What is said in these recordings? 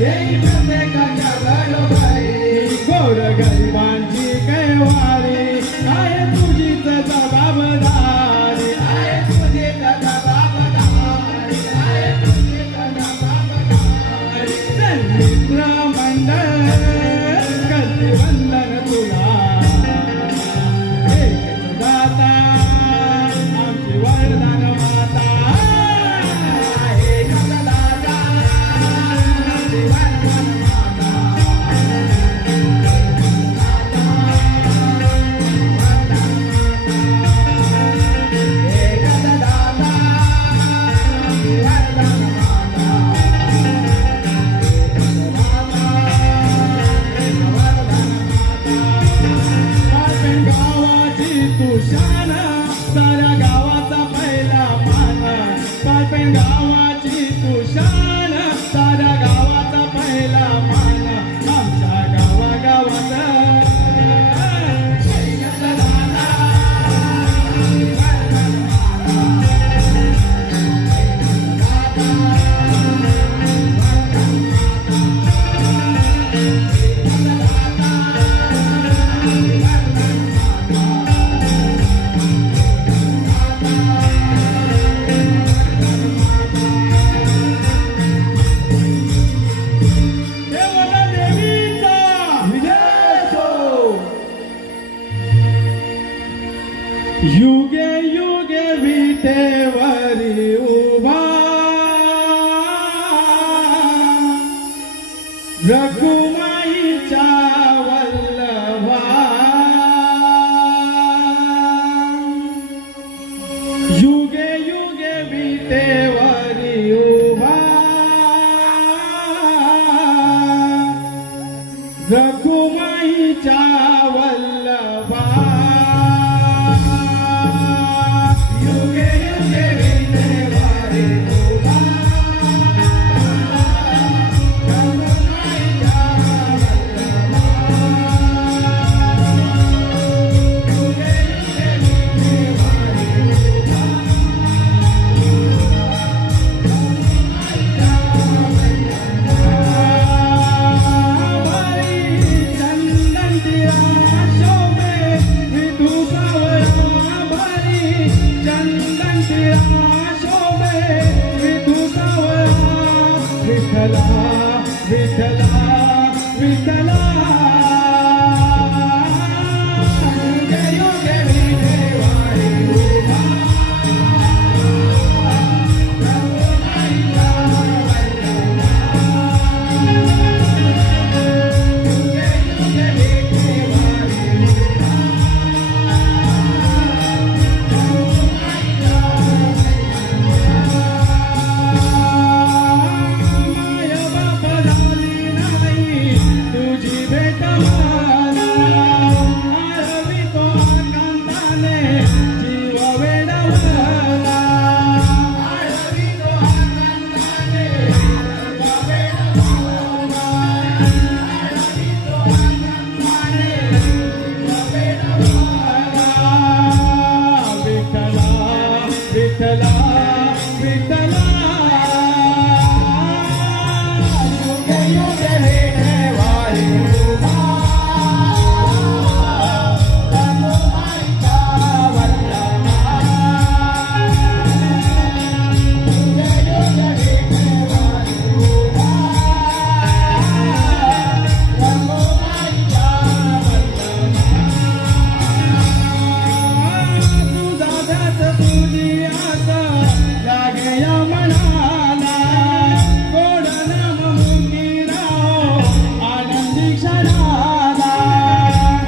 येई प्रत्येकाच्या घरोघरी गोर गरिबांची कैवारी आहे तुझीच जबाबदारी आहे तुझीच जबाबदारी आहे तुझीच जबाबदारी मित्र मंडळ करते वंदन तुला एकच दाता आमची वरदान माता एकच दाता आमची वरदान माता एकच दाता आमची वरदान माता गावाची तुषार साऱ्या गावाचा पहिला मान पालपेण गावाची तुषार साऱ्या गावाचा पहिला मान आमच्या गावागावात युगे युगे विटेवरी उभा रघुमाईच्या वल्लभा युगे युगे विटेवरी उभा रघुमाईच्या वल्लभा विठला विठला विठला युगे युगे विठेवारी उभा रघुमाईच्या वल्लभा युगे युगे विठेवारी उभा रघुमाईच्या तुझी भेट मला आरवी तो आनंदाने जीव वेडवला आरवी तो आनंदाने जीव वेडवला आरवी तो आनंदाने जीव वेडवला विठला विठला विठला युगे युगे विठेवारी उभा रघुमाईच्या वल्लभा युगे युगे विठेवारी उभा रघुमाईच्या वल्लभा तुझा ध्यास तुझी आस लागे या मनाला गोड नाम मुखी राहो आनंदी क्षणाला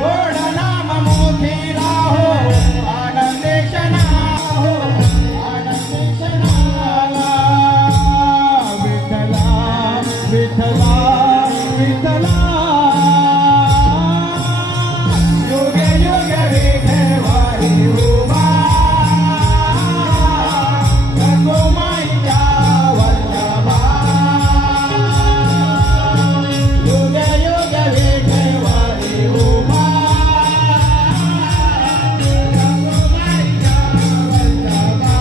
गोड नाम मुखी राहो आनंदी क्षणाला आनंदी क्षणाला विठला विठला विठला युगे युगे विठेवारी उभा रघुमाईच्या वल्लभा युगे युगे विठेवारी उभा रघुमाईच्या वल्लभा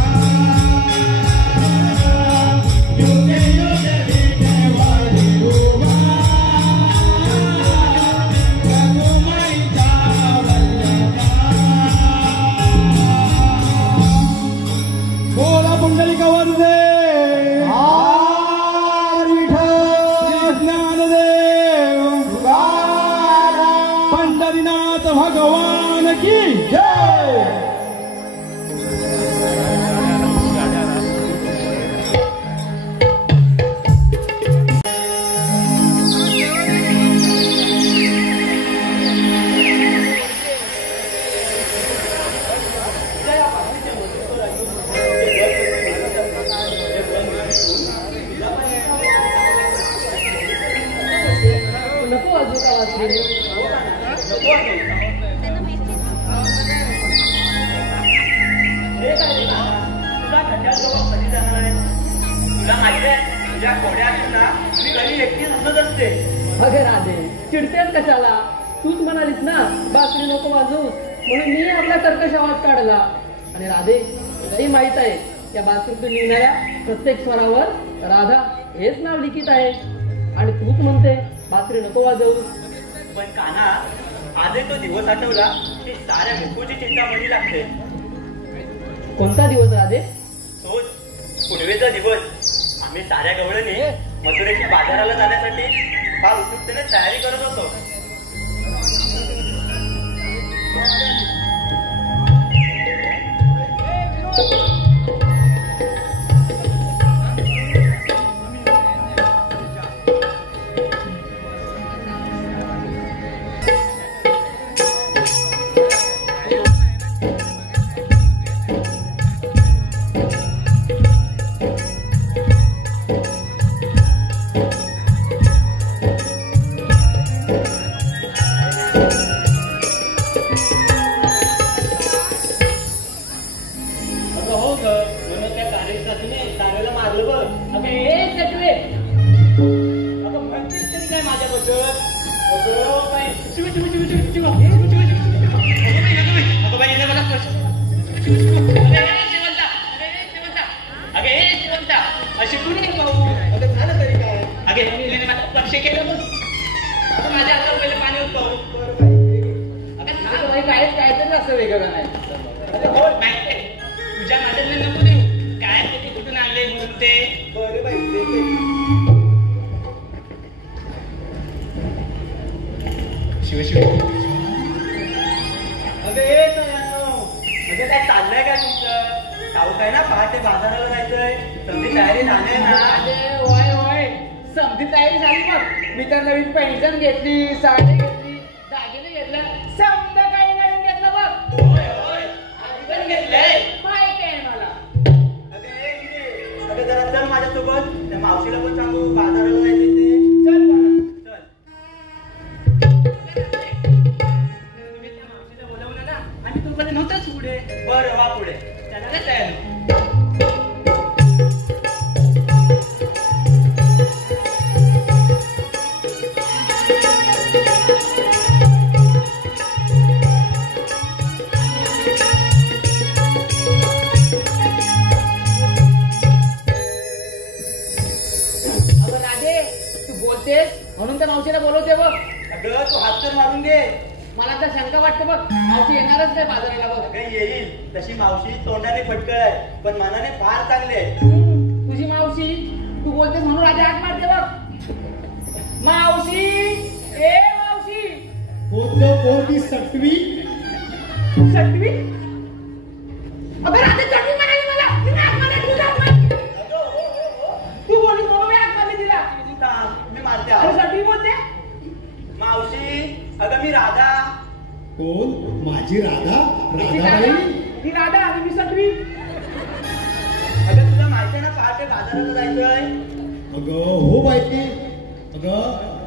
युगे युगे विठेवारी उभा की जय. नको वाजू का वाजली अगे राधे चिडतेस कशाला तूच म्हणालीस ना बासरी नको वाजवूस म्हणून मी आपला कर्कश आवाज काढला. आणि राधे तुलाही माहित आहे त्या बासरीतून लिहिणाऱ्या प्रत्येक स्वरावर राधा हेच नाव लिखित आहे आणि तूच म्हणते बासरी नको वाजवूस. पण काना आजही तो दिवस आठवला की साऱ्या गोकुळची चिंता मनी लागते. कोणता दिवस राधे? तोच पुनवेचा दिवस. आम्ही साऱ्या गवळणी मथुरेच्या बाजाराला जाण्यासाठी फार उत्सुकतेने तयारी करत होतो. म्हणून त्या मावशीला बोलवते बघ. अगं तू हात तर मारून घे. मला तर शंका वाटते बघ मावशी येणारच नाही बाजाराला बघ. अगं येईल तशी मावशी तोंडाने फटकळ आहे पण मनाने फार चांगली आहे. तुझी मावशी तू बोलतेस म्हणून राजा हात मारते बघ. मावशी ए मावशी. कोणती सटवी सटवी? अबे राजा सटवी म्हणाली मला. तिने हात मारला तुझा हात मारला. तू बोलीस म्हणून मी हात मारली तिला. मी मारते. सटवी बोलते मावशी. अगं मी राधा. कोण? माझी राधा? राधाबाई? ती राधा आणि मी सटवी. अगं तुला माहिती आहे ना पहाटे बाजाराला जायचंय. अगं हो बायकी. अगं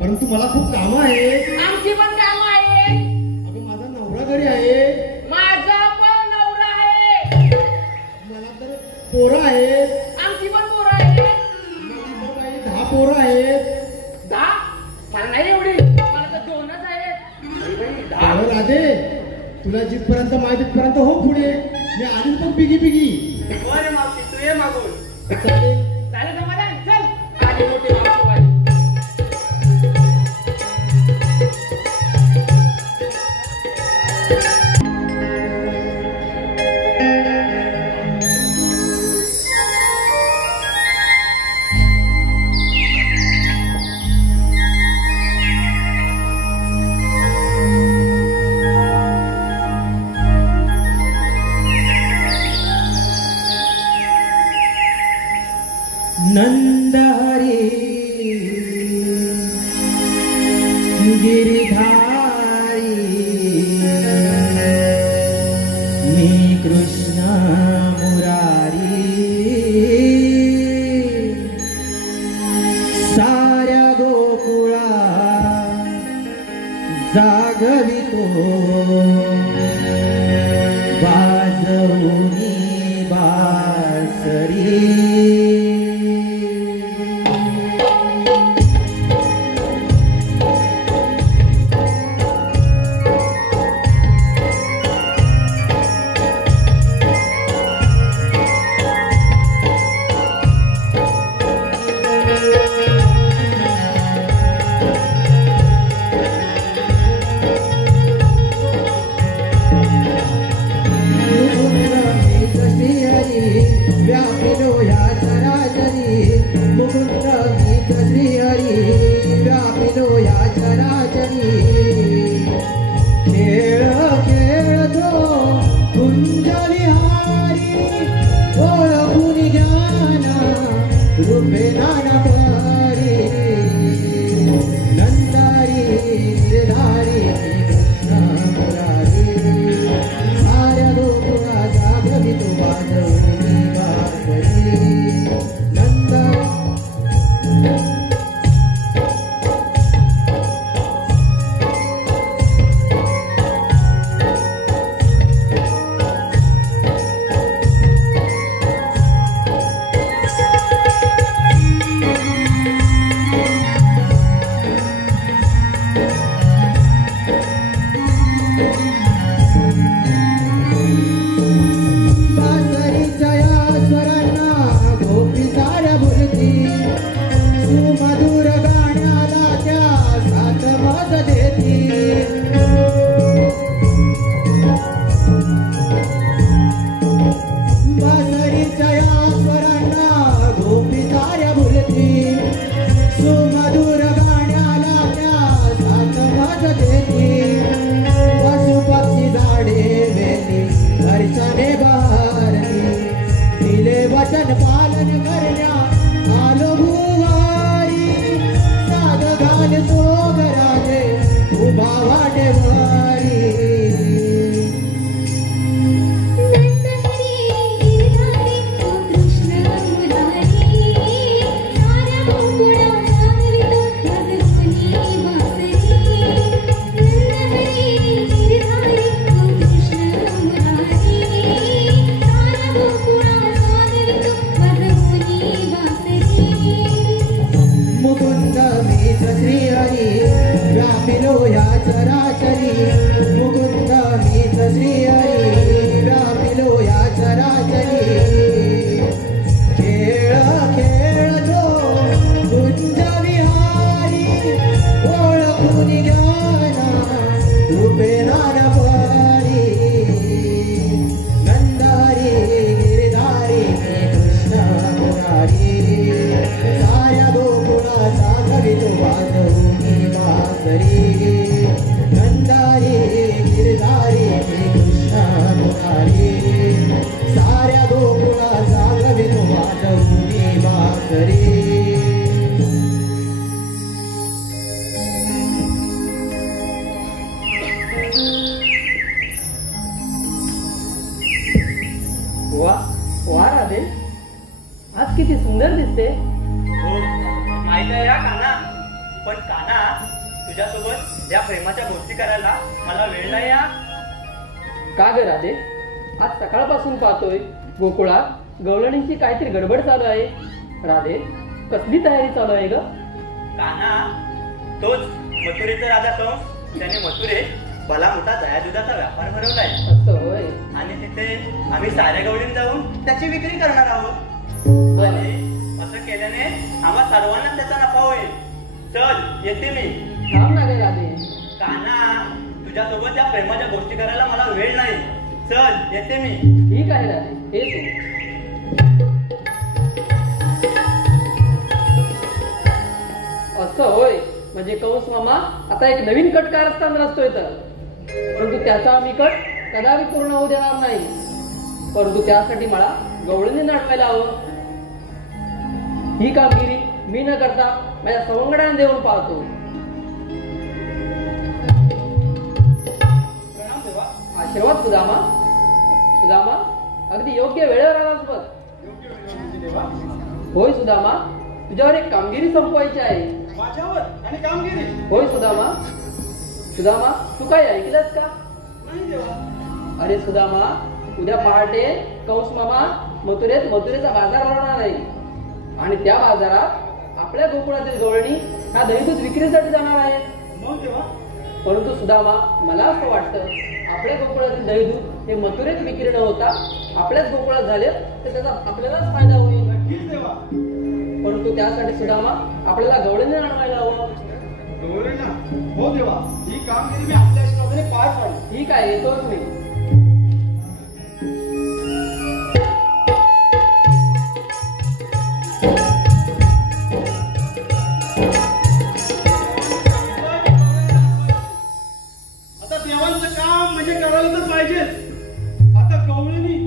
परंतु मला खूप कामं आहेत. आमची पण कामं आहे. अगं माझा नवरा घरी आहे. माझा पण नवरा आहे. मला तर पोरं आहेत. आमची पण पोरं आहेत. 10 पोरं आहेत. 10? मला नाही एवढी. मला तर 2च आहेत. अगं राधे तुला जिथपर्यंत माहिती तिथपर्यंत हो पुढे. मी आधीच पण पिगी पिगी. बरं मावशी तू ये मागून. चालेल. झालं समाधान. चल आली मोठी मावशी बाई. गिरिधारी मी कृष्ण मुरारी साऱ्या गोकुळा जागवितो वाजवूनी बासरी व्यापिलो या चराचरी मुकुंद गीत श्रीहरी व्यापिलो या चराचरी खेळ खेळतो कुंज विहारी ओळखून ज्ञाना रूपे नाना परी नंदारी गिरधारी कृष्ण मुरारी साऱ्या गोकुळा जागवितो वाजवूनी बासरी नंदा बासरीच्या या स्वरांना गोपी साऱ्या बोलती सुमधुर गाण्याला त्या साथ मज देती बासरीच्या या स्वरांना गोपी साऱ्या बोलती सुमधुर गाण्याला त्या साथ मज देती पशुपक्षी झाडे वेली हर्षाने बहारली दिले वचन पालन करण्या आलो भुवारी साध घाल सोगराजे उभा वाटेवारी मुकुंद मीच श्रीहरी व्यापिलो या चराचरी मुकुंद मीच श्रीहरी व्यापिलो या चराचरी खेळ खेळतो कुंज विहारी ओळखून ज्ञाना रूपे नाना परी नंदारी गिरधारी कृष्ण मुरारी साऱ्या गोकुळा जागवितो वाजवूनी बासरी नंदारी गिरधारी कृष्ण मुरारी साऱ्या गोकुळा जागवितो वाजवूनी बासरी वा वा राधे आज किती सुंदर दिसते हो माहित आहे या काना पण काना तुझ्यासोबत या प्रेमाच्या गोष्टी करायला मला वेळ नाही या का ग राधे आज सकाळपासून पाहतोय गोकुळात गवळणींची काहीतरी गडबड चालू आहे राधे कसली तयारी चालू आहे ग काना तोच मथुरेचा राजा कंस त्याने मथुरेत भला मोठा दयादुधाचा व्यापार भरवलाय असं होय आणि तिथे आम्ही साऱ्या गवळीत जाऊन त्याची विक्री करणार आहोत आणि असं केल्याने आम्हा सर्वांना त्याचा नफा होईल चल येते मी थांब ना ग राधे काना तुझ्यासोबत या प्रेमाच्या गोष्टी करायला मला वेळ नाही चल येते मी ठीक आहे राधे ये तू असं होय म्हणजे कंस मामा आता एक नवीन कट कारस्थान रचतोय तर परंतु त्याचा आम्ही कट कदापि पूर्ण होऊ देणार नाही परंतु त्यासाठी मला गवळणी नाटवायला हवं ही कामगिरी मी न करता माझ्या सवंगड्याने देऊन पाहतो आशीर्वाद सुदामा. सुदामा अगदी योग्य वेळेवर आलास बघ. होय सुदामा, तुझ्यावर एक कामगिरी संपवायची आहे. माझ्यावर आणि कामगिरी? होय सुदामा. सुदामा तू काय ऐकलंस का? नाही देवा. अरे सुदामा, उद्या पहाटे कंस मामा मथुरेचा बाजार भरणार आहे आणि त्या बाजारात आपल्या गोकुळातील गवळणी हा दहीदूध विक्रीसाठी जाणार आहे. मग देवा? परंतु सुदामा, मला असं वाटतं आपल्या गोकुळातील दहीदूध हे मथुरेत विक्री न होता आपल्याच गोकुळात झाले तर त्याचा आपल्यालाच फायदा होईल. नक्कीच देवा. परंतु त्यासाठी सुदामा आपल्याला गवळणी आणवायला हवं. गवळणी? हो देवा, ही कामगिरी मी आपल्या हिशोबाने पार पाडली. ठीक आहे, येतोच मी. आता देवांचं काम म्हणजे करायला तर पाहिजेच. आता गवळणी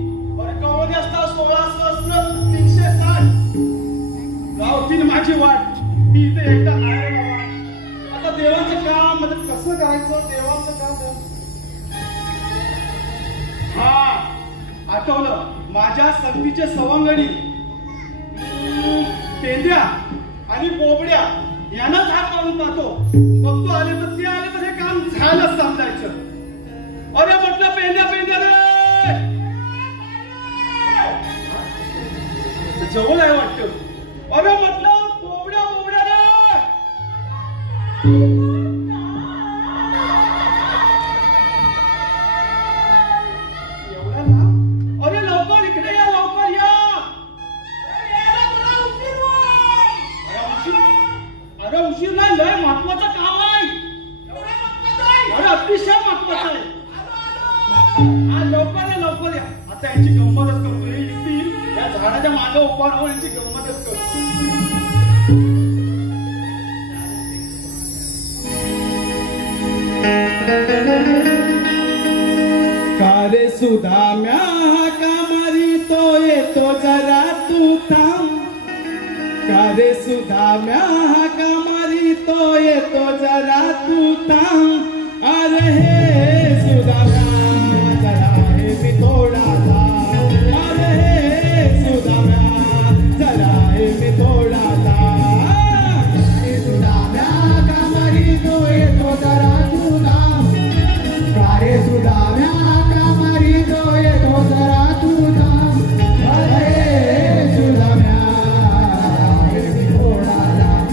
गवळणी असता 16 सहस्र 360 गावठी माझी वाट. मी इथे एकटा आहे बाबा. आता देवांचं काम म्हणजे कसं करायचं? देवांचं काम हा आठवलं. माझ्या संगतीचे सवंगडी पेंद्या आणि बोबड्या यांनाच हात मारून पाहतो. बघतो आले तर ते आले तर हे काम झालं समजायचं. अरे म्हटलं पेंद्या पेंद्या रे, जवळ आहे वाटतं. अरे म्हटलं बोबड्या बोबड्या रे. एवढा ना? अरे लवकर इकडे या, लवकर या. अरे उशीर नाही, लय महत्वाचं काम आहे. अरे अतिशय महत्वाचं आहे. हा लवकर या, लवकर या. आता यांची गंमतच करतो. हे येतील या झाडाच्या मागे उभा राहून यांची गंमतच करतो. कारे सुदाम्या का मारी तो येतो जरा तू थांब. कारे सुदाम्या का मारी तो येतो जरा तू थांब. अरे हे सुदाम्या जरा हे मी थोडा थांब. अरे हे सुदाम्या जरा हे मी थोडा थांब. कारे सुदाम्या का मारी तो येतो जरा तू थांब. कारे सुदाम्या का मारी तो येतो जरा तू थांब. अरे सुदाम्या हे मी थोडा थांब.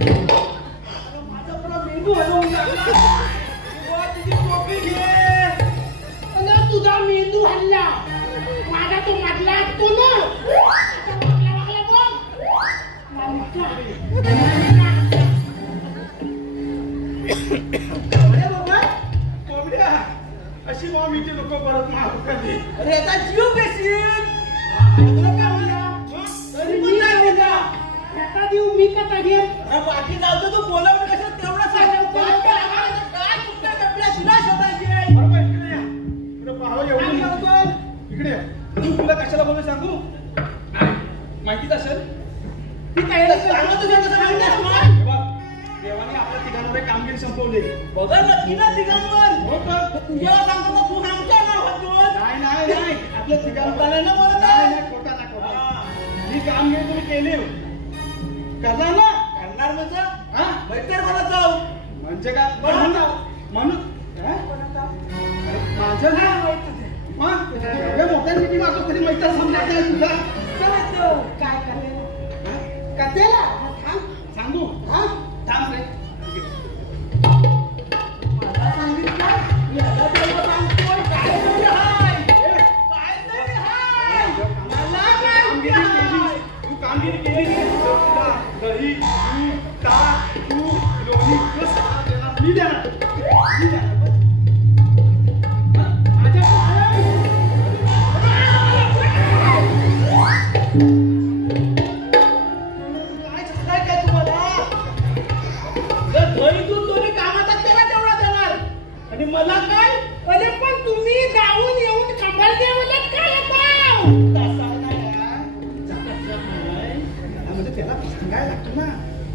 माझा पुरा मेंदू हलवून टाकला. तुझी टोपी घे. तुझा मेंदू हल्ला माझा तो मधला असतो ना अरे बाबा कोंबड्या अशी मॉम इथे नको परत मारू कधी. अरे याचा जीव बेशील त्याचा जीव मी कसा घेईन. बाकी जाऊ दे, तू बोलावं कसं तेवढं सांग. काय कुठल्या डबल्या तुला शोधायची आहे. बरोबर इकडे या. इकडे पाहावं एवढं इकडे या. तू तुला कशाला बोलू सांगू माहितीच असेल. ती काय सांगा तुझ्या कसं माहिती मग. देवाने आपल्या तिघांवर कामगिरी संपवली. बघा नक्की ना तिघांवर. हो का? तुझ्याला सांगतो ना तू आमच्या नावात नाही नाही नाही आपल्या तिघांवर खोटाला न बोलत नाही आहे. नाही खोटा ना खोटा. ही कामगिरी तुम्ही केली करणार ना. करणार म्हणजे हा मैत्री कोणात जाऊ म्हणजे काय म्हणून माझं मोठ्या मिठी मारतो तरी मैत्र समजायचं आहे तुझा. काय करेल कथेला सांगू हा थांब रे. मला सांगितलं याला तेव्हा सांगतोय काय तरी हाय काय तरी हाय मला माहिती आहे. तू कामगिरी केली तुला दही तूप ताक तूप लोणी मी देणार मी देणार. काय तुम्हाला जर घरी तू दोन्ही कामाचा केला तेवढा देणार आणि मला काय. अरे पण तुम्ही जाऊन येऊन कंबल देऊन काय येतो. म्हणजे त्याला सांगायला लागतो ना.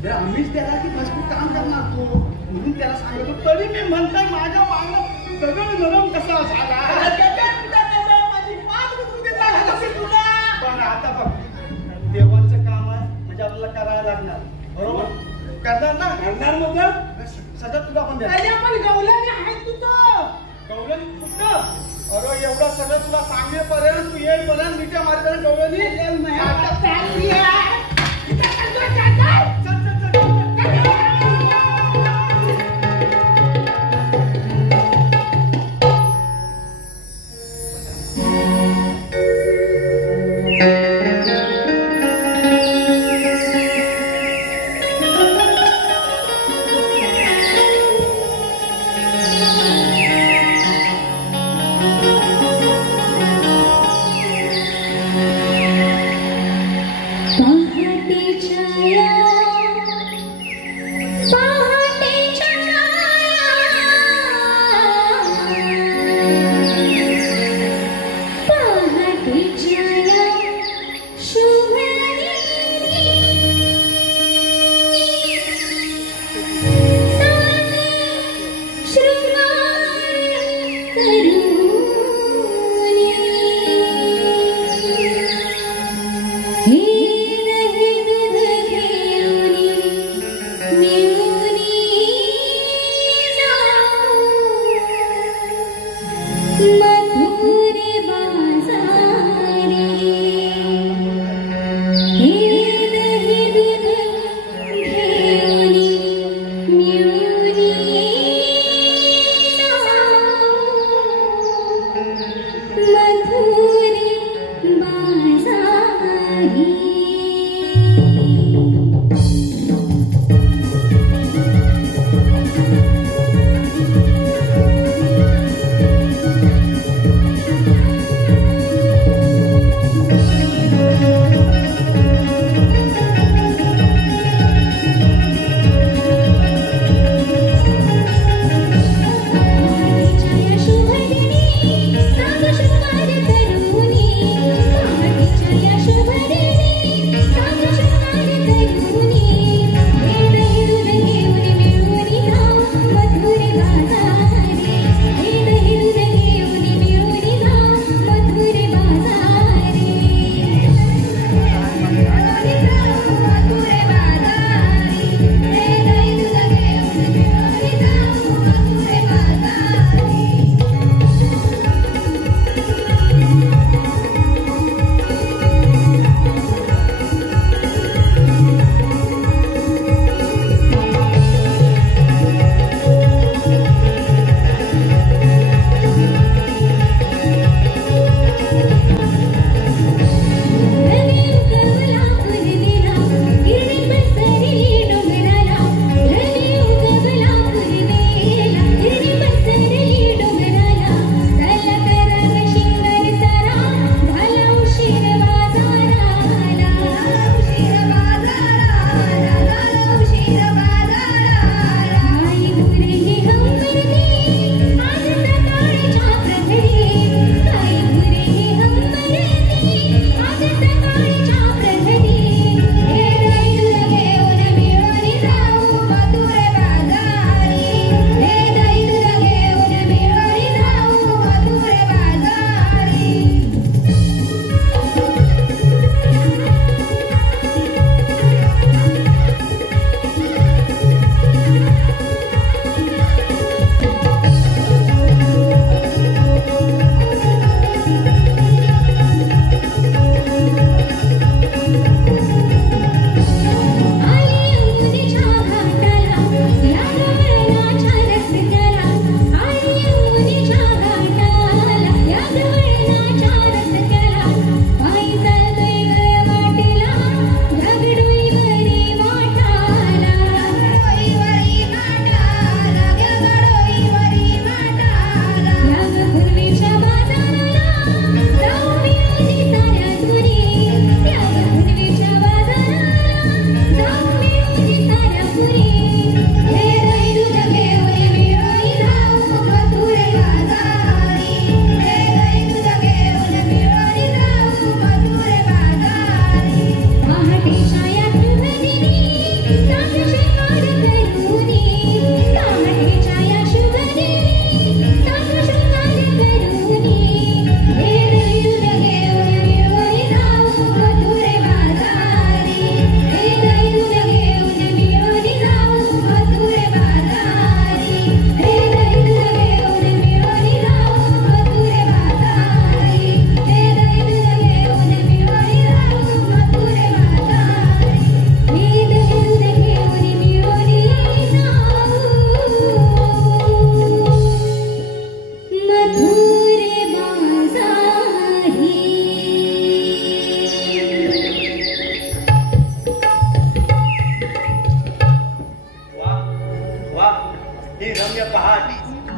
जर आम्हीच त्याला की भरपूर काम करणार तू म्हणून त्याला सांगतो तरी मी म्हणताय माझ्या मागणं सगळं नरम कसा झाला. माझी पाच रुपये तुला पण आता बघ देवाचं काम आहे म्हणजे आपल्याला करायला लागणार. बरोबर करणार ना. करणार मग सगळं तुला पण द्या. पण गवल्याने आहे तुझं गवळणी कुठं. अरे एवढं सगळं तुला सांगेपर्यंत तू येईपर्यंत मिठ्या मारेपर्यंत गवळणी पहाटेच्या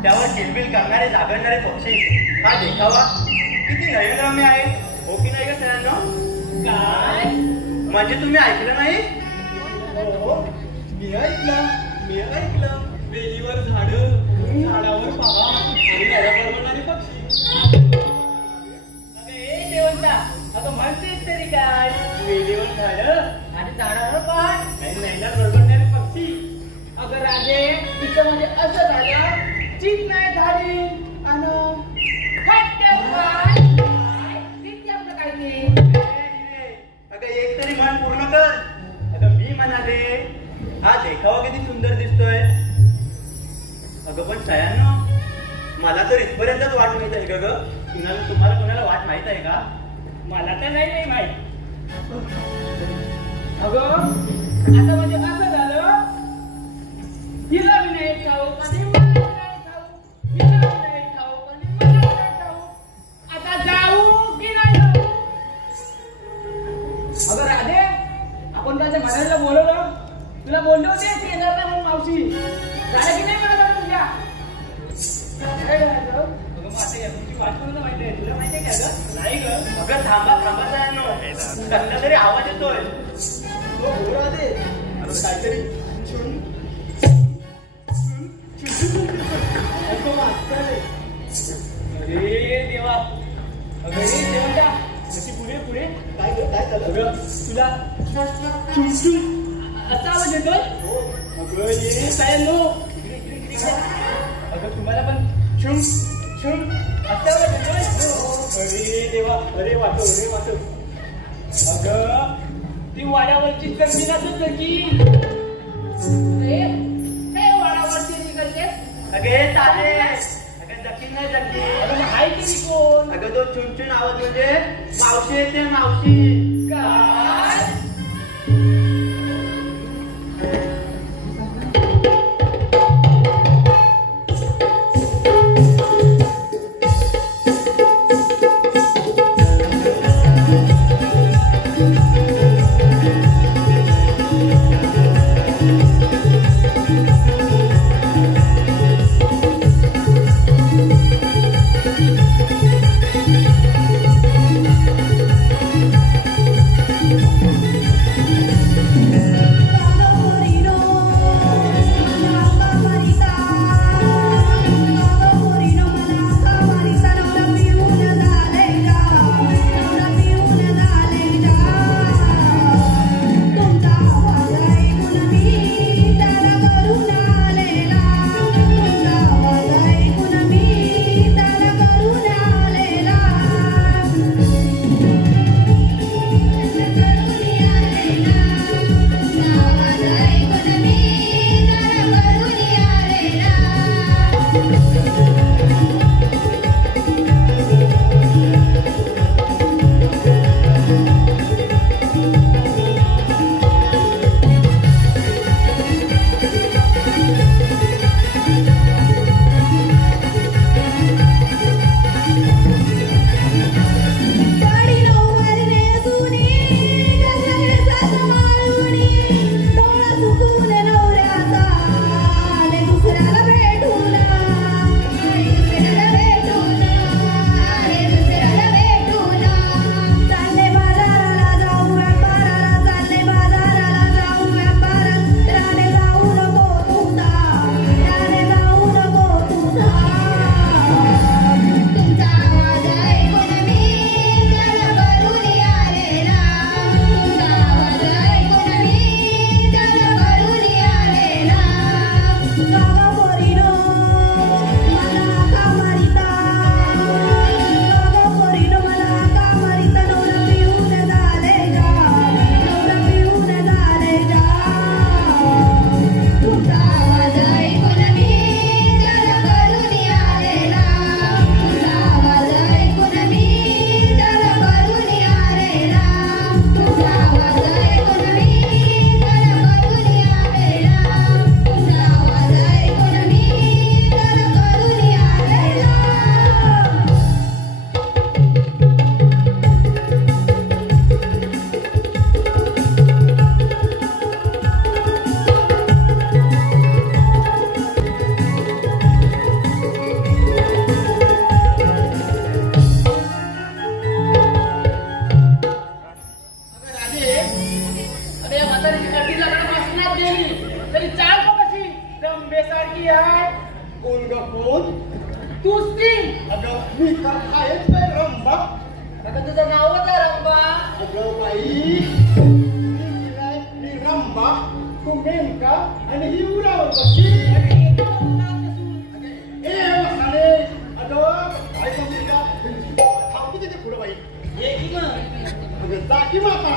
त्यावर किलबिल करणारे जागरणारे पक्षी हा देखावा किती नयनरम्य आहे, हो की नाही का सरांनो? काय म्हणजे तुम्ही ऐकलं नाही? हो, मी ऐकलं वेलीवर झाडं, झाडावर पहाड आणि नद्या बनवणारे पक्षी. अगं ए देवंता, अगं म्हणतेस तरी काय? वेलीवर झाडं आणि झाडावर पहाड आणि नैला बडबडणारे पक्षी. अगं राजे, तिचं म्हणजे असं झालं, चीत नाही झाली आणि फटके पाय. तिथे आपलं काय ते? अगं एक तरी म्हण पूर्ण कर. अगं मी म्हणाले हा देखावा किती सुंदर दिसतोय. अगं पण सयांनो, मला तर इथपर्यंतच वाट माहित आहे का ग? तुम्हाला कोणाला वाट माहित आहे का? मला तर नाही माहित. अगं आता म्हणजे असं झालं, हिला बी नाही ठाऊक आणि मला बी नाही ठाऊक, हिला बी नाही ठाऊक आणि मला बी नाही ठाऊक. आता जाऊ की नाही जाऊ? अगं राधे, आपण त्याच्या महाराजला बोलवलं, तुला बोलले होते की येणार नाही म्हणून मावशी. झालं की नाही मला तुझ्या? काय करायचं? अगं मग आता याची वाट कोणाला माहिती आहे? तुला माहिती आहे का ग? नाही ग. अगं थांबा सयांनो, कसला तरी आवाज येतोय. हो राधे, काहीतरी छुन ऐकू वाटतंय. अरे देवा, अगं रे देवता, अशी पुढे काय झालं? अगं तुला असा आवाज येतोय? अगं ये सायनो, अगं तुम्हाला पण असा आवाज येतोय? अरे देवा, अरे वाटो. अगं ती वाड्यावरची जमीनाच की वाड्यावरची करते. अगं हे तारे, अगं जकीन नाही जकीन. अगं मग हाय की कोण? अगं तो चुन आवाज म्हणजे मावशी येते, मावशी. काय? सारखी आहे. कोण ग कोण? तूच ती. अगं मी तर आहेच काय रंबा. अगं तुझं नावच आहे रंबा. अगं बाई मी रंबा, तू मेनका आणि ही उरावती. ए मसाले, अगं काय सांगते का? थांबू तिथे पुढं बाई. ये की मग. अगं जा की माता.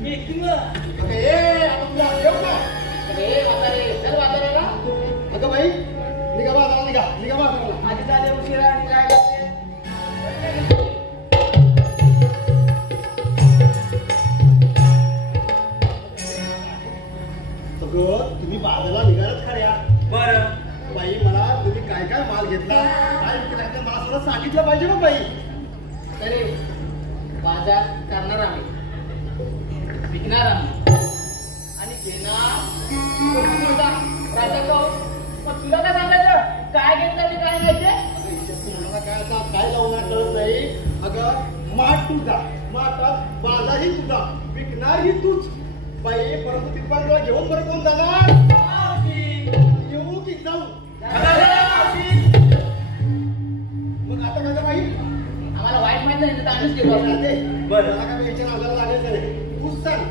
ये की मग. अगं आता तुला ठेव का? ए म्हातारे, चल म्हाताऱ्याला. अगं बाई निघा बाजाराला. आधी झाले उशिरा आणि काय करते? अगं तुम्ही बाजाराला निघालात खऱ्या. बरं बाई मला तुम्ही काय काय माल घेतला, काय विकला ते मला थोडं सांगितलं पाहिजे ना बाई. अरे बाजार करणार आम्ही, विकणार आम्ही आणि घेणार राजा भाऊ. मग तुला काय सांगायचं? काय घेतलं आणि काय नाही ते? तुम्हाला काय आता काय लावणार कळत नाही. अगं माठ तुझा, माठात बाजारही तुझा, विकणारही तूच बाई. परंतु तिथपर्यंत तुला घेऊन बरं कोण जाणार? येऊ की जाऊ? मग आता काय बाई? आम्हाला वाईट माहित नाही तर आम्हीच घेऊ आपण. बरं. मला काय याच्या नादाला लागेल का रे? तूच सांग.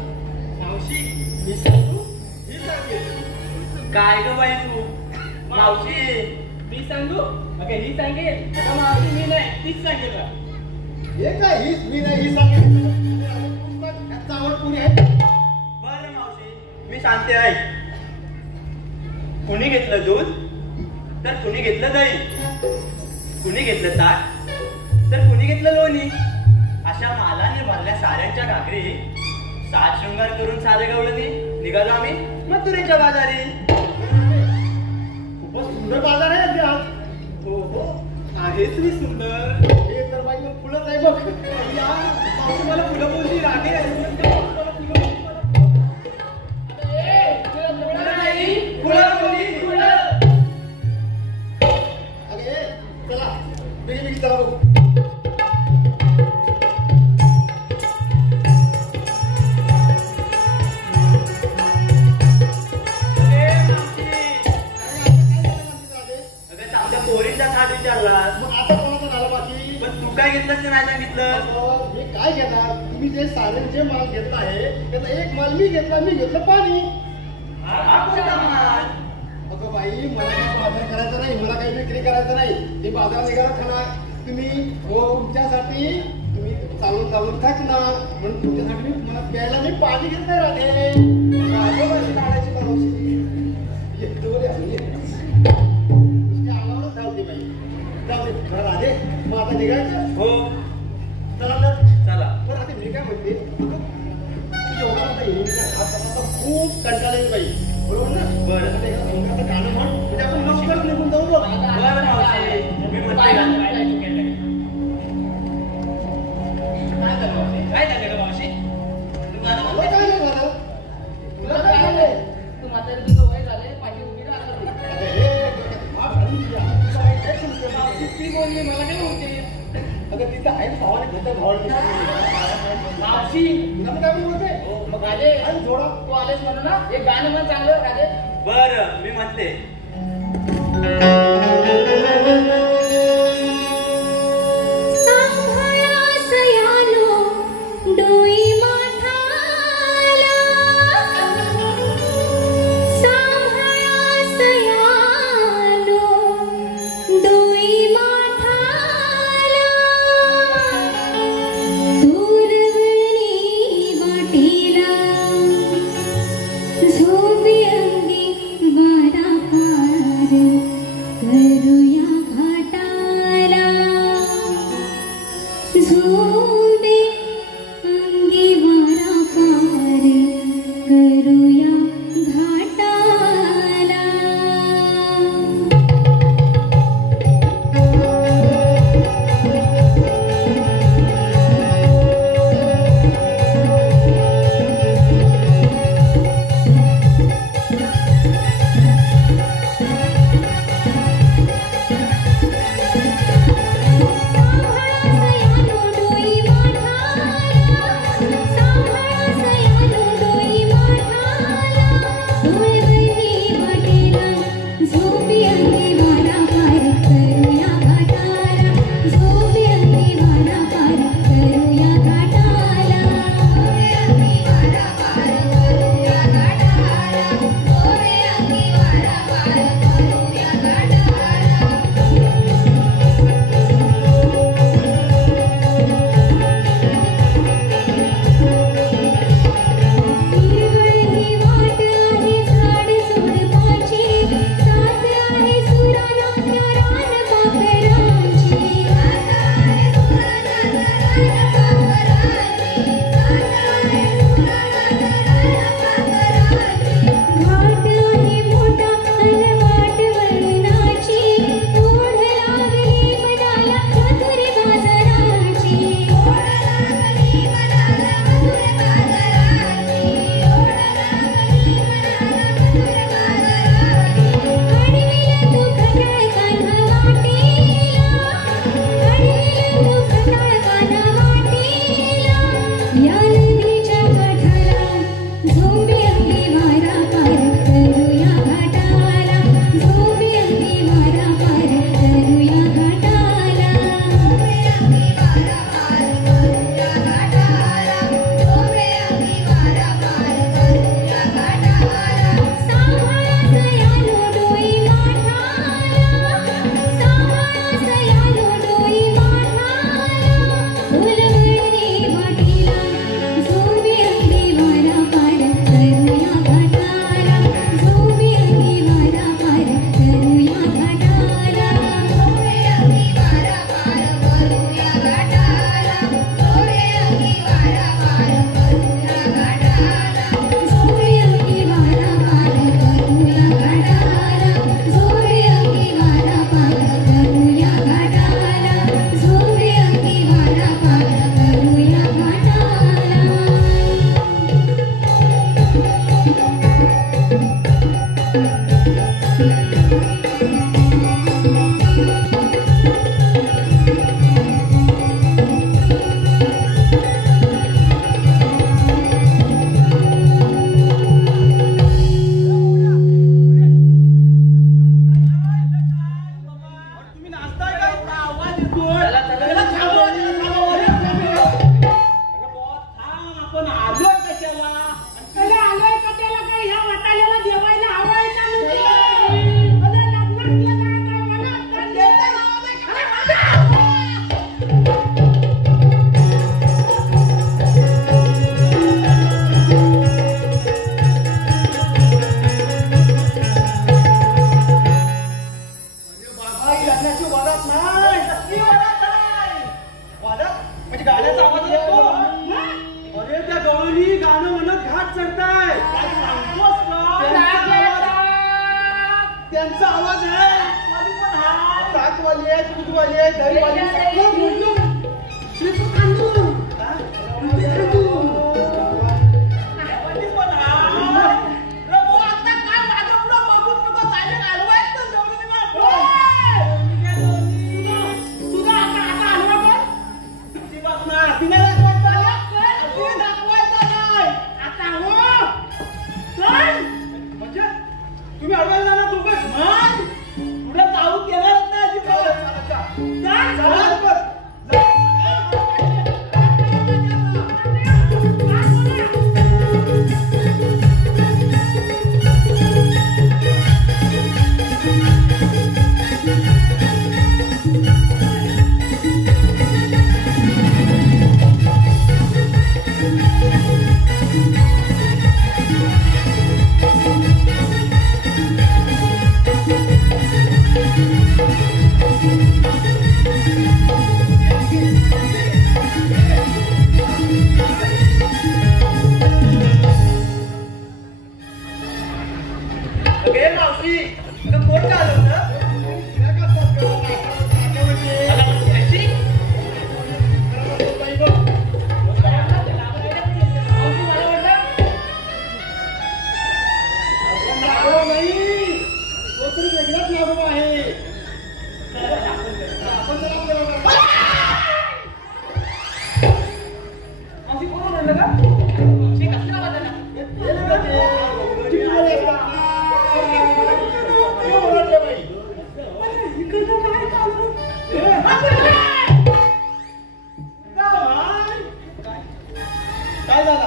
मावशी मी सांगू ही सांगेल. काय ग बाई तू? मावशी मी सांगू? अगं ही सांगेल. अगं मावशी मी नाही, तीच सांगेल का? हे काय हीच मी नाही ही सांगेल. तूच सांग. याचा आवड पुरी आहे. बरं मावशी मी सांगते आहे. कुणी घेतलं दूध तर कुणी घेतलं दही, कुणी घेतलं ताट तर कुणी घेतलं लोणी. अशा मालाने भरल्या साऱ्यांच्या घागरी साज शृंगार करून सारे गवळणी निघालो आम्ही मथुरेच्या बाजारी. खूपच सुंदर बाजार आहे अगदी आज. हो आहेच मी सुंदर. हे तर बाई मग फुलंच आहे बघ. या मावशी मला फुलं बोलली रागे आहे. अगे चला बेगी चला बघू. पोरींचा साथ विचारला. मग आता कोणाचं झालं बाकी? पण तू काय घेतलं ते नाही सांगितलं. अगं, मी काय घेणार? तुम्ही जे सारे जे माल घेतला आहे त्याचा एक माल मी घेतलं पाणी. हा कोणता माल? अगं बाई मला काय बाजार करायचा नाही, मला काही विक्री करायचं नाही. हे बाजार निघाला खाणार तुम्ही. हो तुमच्यासाठी तुम्ही चालून थकणार म्हणून तुमच्यासाठी मला प्यायला मी पाणी घेत नाही. राधे काढायची परवाशी येतो अंगावरच धावते बाई. जाऊ दे राधे. मग आता निघायचं? हो चला तर. चला. पण आता मी काय म्हणते, एवढा आता येईल का? आता खूप कंटाळा येईल बाई. बरोबर ना? बरं. आता एका संघाचं गाणं म्हण म्हणजे आपण लवकर निघून जाऊ बघ. बरं मावशी मी म्हणते काय झालं मावशी? मला काय नाही झालं. तुला काय झालंय? तू म्हातारी तुझं वय झालंय, पाठी उभी राहत होती. अगं हे माफ घालून तुझ्या. तुला काय सांगते? मावशी ती बोलली मला काय बोलते? अगं तिथं आहे भावाने घेतं भावाने. मावशी तुला काय बोलते? मग राधे आणि थोडा तू आलेस म्हणून ना एक गाणं म्हण चांगलं राधे. बरं मी म्हणते. झोपी अंगी वारा पार ताकवाली आहे, दूधवाली आहे, दहीवाली आहे, सगळं बोललो. तुम्ही अडवायला जाणार दोघंच मग पुढे जाऊ देणारच नाही काय झाला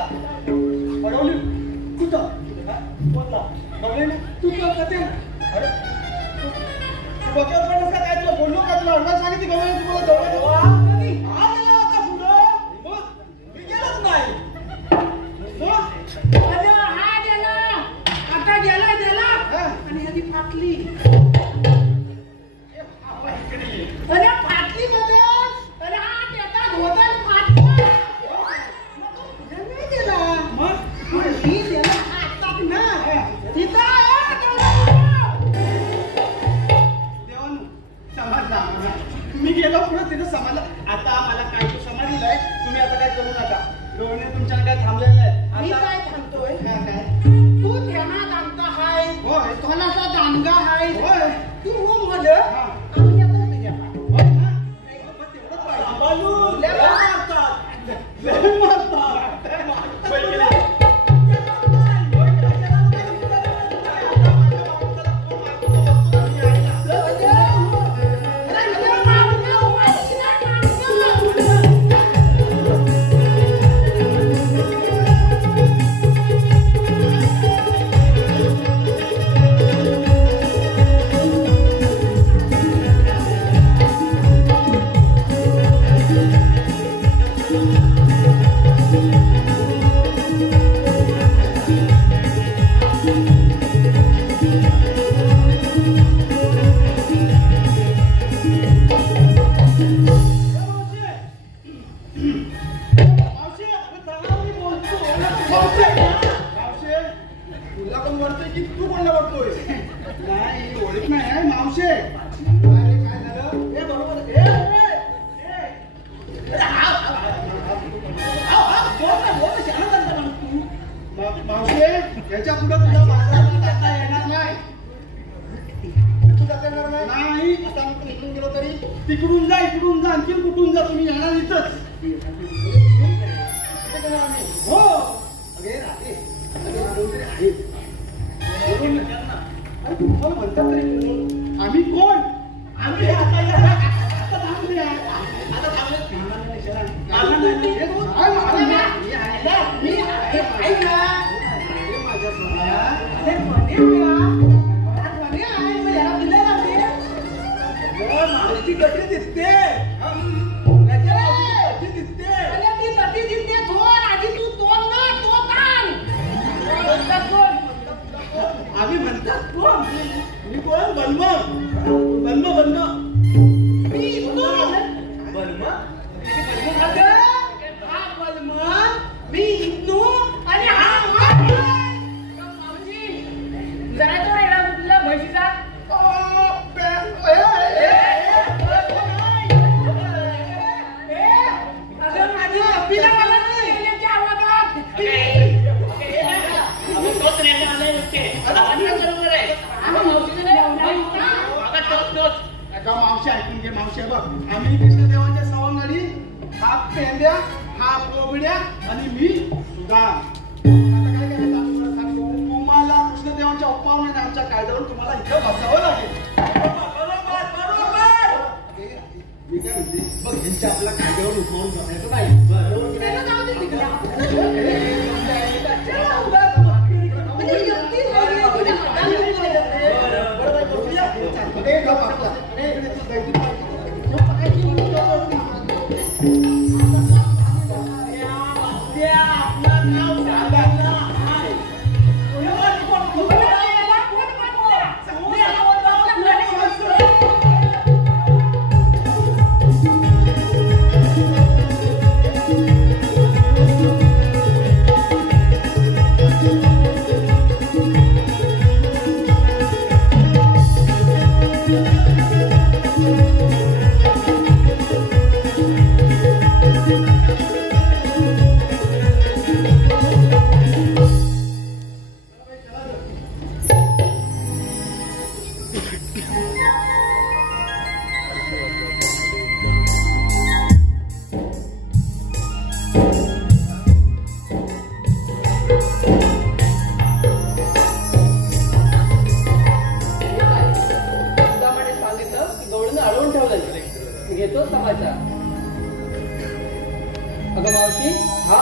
पडवली कुठं बोलला बघले तू तुला कते अरे तू बघत पडस का काय तुला बोललो का तुला अडवान्स सांगितली गवळी तुला जवळ आला आता पुढं मग मी गेलच नाही मग अरे हा गेला आता गेला आणि ह्याची फाटली अरे फाटली मध्ये अरे हा त्याचा धोतर फाटला मी गेलो पुढे तिथं समजलं आता आम्हाला काय तू समजलेलं आहे तुम्ही आता काय करू नका डोळे तुमच्या काय थांबलेले आहेत मी काय थांबतोय काय तू ध्यानात आमचा हाय होय कोणाचा दांडगा हाय होय तू हो मध्ये आम्ही आता तुझ्या होय ना तेवढंच पाहिजे बालू लय मारतात लय मारतात याच्या पुढे तुझ्या बाजारात जाता येणार नाही तू जाता येणार नाही आता आम्ही इकडून गेलो तरी तिकडून जा इकडून जा आणखी कुठून जा तुम्ही येणार इथंच हो अरे राहते अरे तुम्हाला म्हणतात तरी आम्ही कोण आम्ही आता थांबले आता माहिती कशी दिसते आम्ही म्हणतात कोण मी कोण बल्म बल्म बल्म बल्म हा बल्म मी इतनू आणि हा जरा तो रेडा म्हशीचा एका मावशी ऐकून घे मावशी बघ आम्ही कृष्णदेवांच्या सवंगडी हा पेंद्या हा कोबड्या आणि मी सुद्धा आता काय करायचं आपण सांगतो तुम्हाला कृष्णदेवांच्या उपमानाने आमच्या कायद्यावर तुम्हाला इथं बसावं लागेल मी काय म्हणते बघ ह्यांच्या आपल्या कायद्यावर उठवून बसायचं नाही बरोबर घेतो समाचार. अगं मावशी हा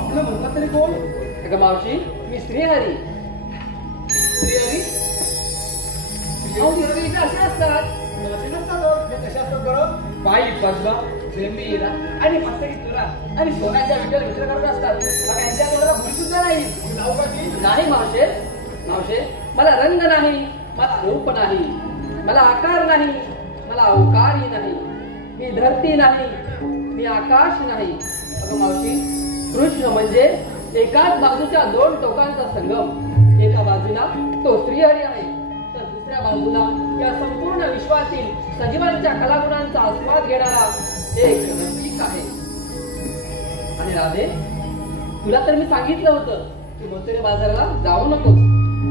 आपलं म्हणलं तरी कोण? अगं मावशी मी श्रीहरी. श्रीहरी असे असतात कशा असतात बरं? बाई पद्मा झेंबीरा आणि मस्तकी तुरा आणि सोन्याच्या विचार विचार करत असतात. अगं यांच्या तोंडाला भूल सुद्धा नाही. नाव का की? नाही मावशे मावशे मला रंग नाही, मला रूप नाही, मला आकार नाही, मला अवकारही नाही, मी धरती नाही, मी आकाश नाही. अगं मावशी कृष्ण म्हणजे एकाच बाजूच्या दोन टोकांचा संगम. एका बाजूला तो श्रीहरी आहे तर दुसऱ्या बाजूला या संपूर्ण विश्वातील सजीवांच्या कलागुणांचा आस्वाद घेणारा एक रसिक आहे. आणि राधे तुला तर मी सांगितलं होतं की मोतेरे बाजाराला जाऊ नको.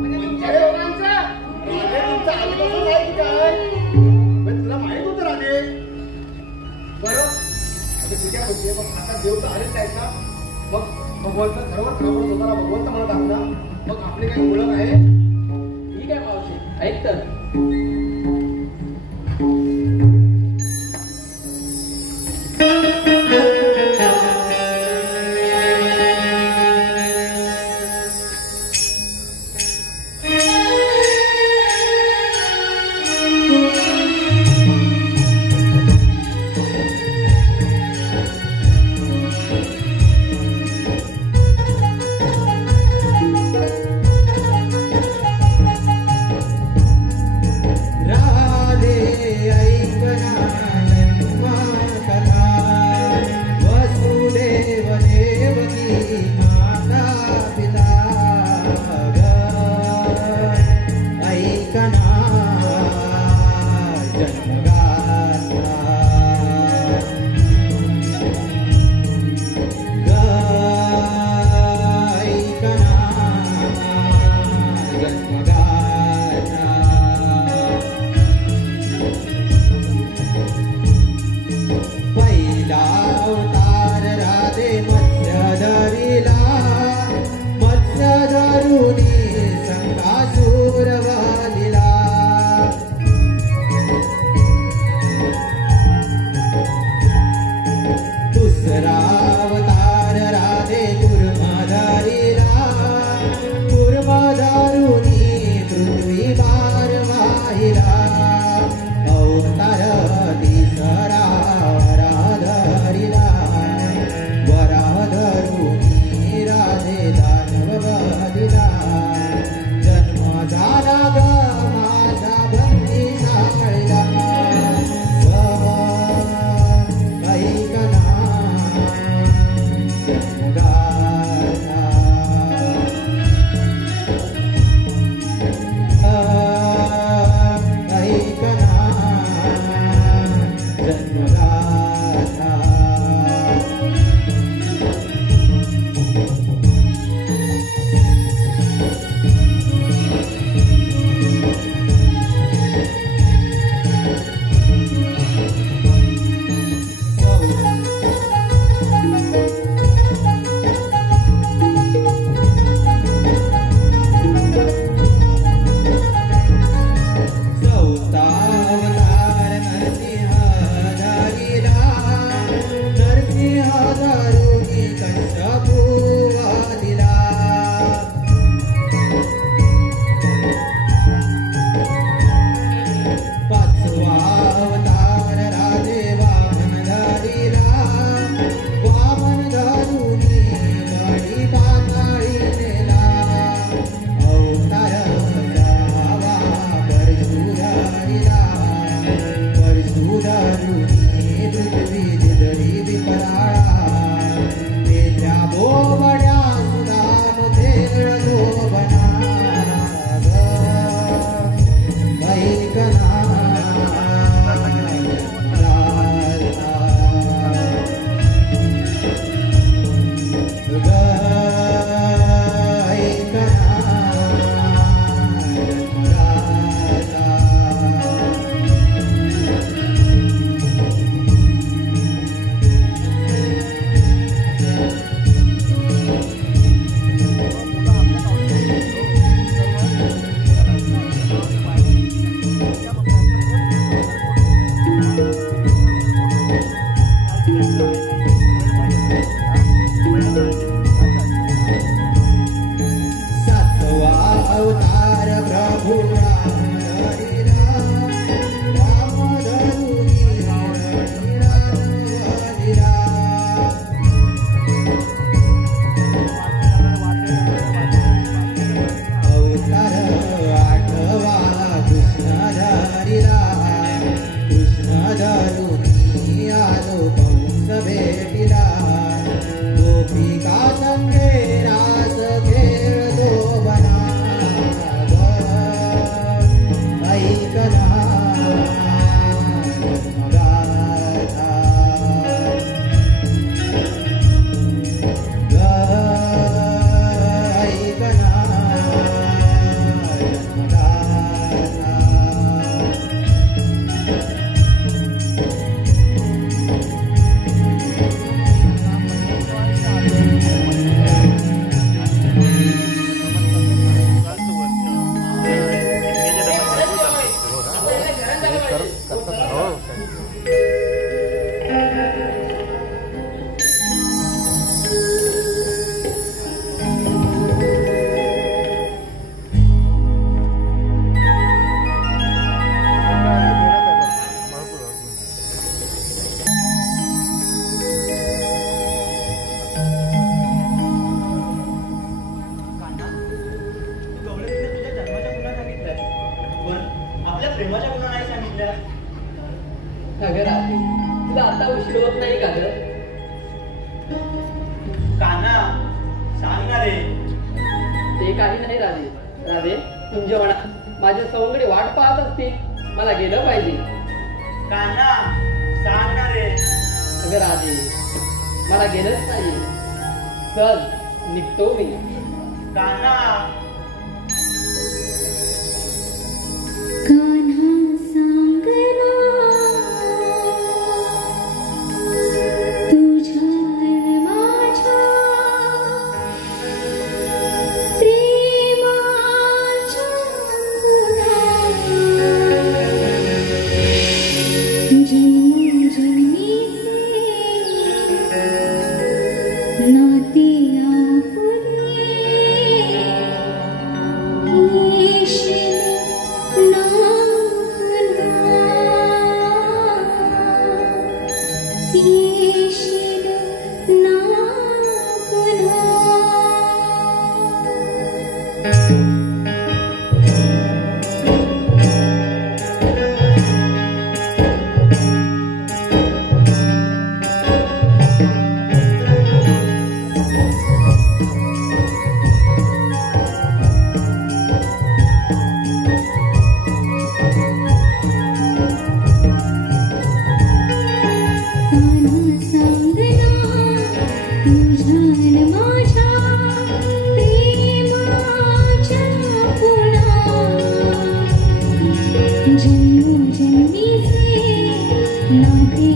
तुमच्या दोघांचं तुमचं आधीपासून आहे की काय? तुला माहित होतं राधे बरं आता तू काय बोलते मग आता देव तर आलेच आहेत का? मग भगवंत खरोखर खरोखर स्वतःला भगवंत म्हणत आहात ना? मग आपली काही ओळख आहे? ठीक आहे मावशी ऐक तर अगं राधे, तुला आता उशीर होत नाही का ग? काना सांग ना रे. ते काही नाही राधे. राधे, तुमच्या मनात माझ्या सवंगडी वाट पाहत असतील, मला गेलं पाहिजे. काना सांग ना रे. अगं राधे, मला गेलंच पाहिजे. चल निघतो मी. काना कान्हा सांगना तुझ्या माझ्या प्रेमाच्या जन्मोजन्मीचे नाते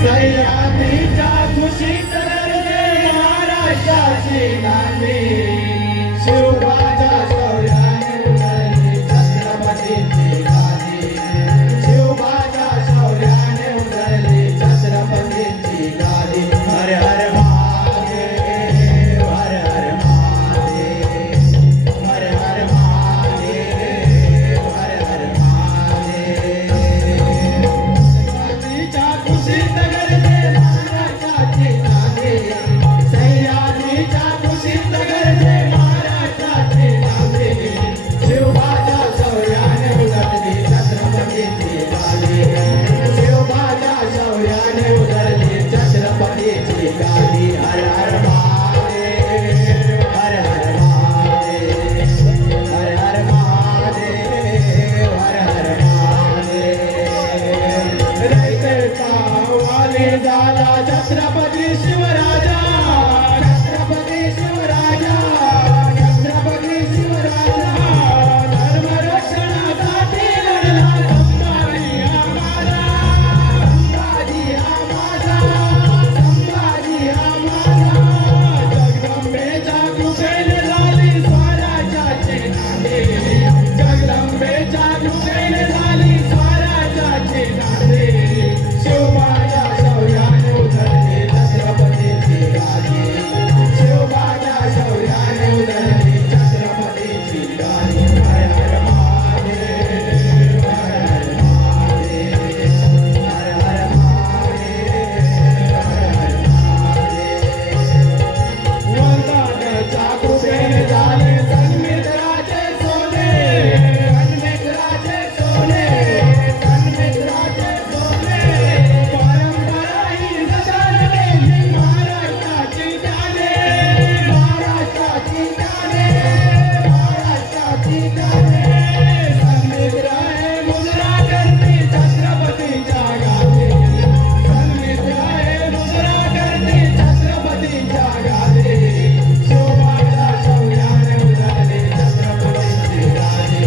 सह्याद्रीच्या कुशीत पुणे झाला छत्रपती शिवराजा, छत्रपती शिवराजा, छत्रपती शिवराजा. धर्मरक्षणासाठी लढला संभाजी हा माझा, संभाजी हा माझा, संभाजी हा माझा. जगदंबेच्या कृपेने झाली स्वराज्याचे नांदे, जगदंबेच्या कृपेने झाली स्वराज्याचे नांदे. शिवबाच्या शौर्याने उधळले छत्रपतीची गादी, शिवबाच्या शौर्याने उधळली छत्रपतीची गादी. हर हर महादेव, हर हर महादेव, हर हर महादेव, हर हर महादेव. वंदनाच्या कृपेने झाले सन्मित्राचे सोने, सन्मित्राचे सोने, सन्मित्राचे सोने. परंपरा ही जगणे महाराष्ट्राची जाणे, महाराष्ट्राची जाणे, महाराष्ट्राची जाणे. सन्मित्र आहे मुजरा करती छत्रपतीच्या गादी, सन्मित्र आहे मुजरा करती छत्रपतीच्या गादी. शिवबाच्या शौर्याने उधळली छत्रपतीची गादी,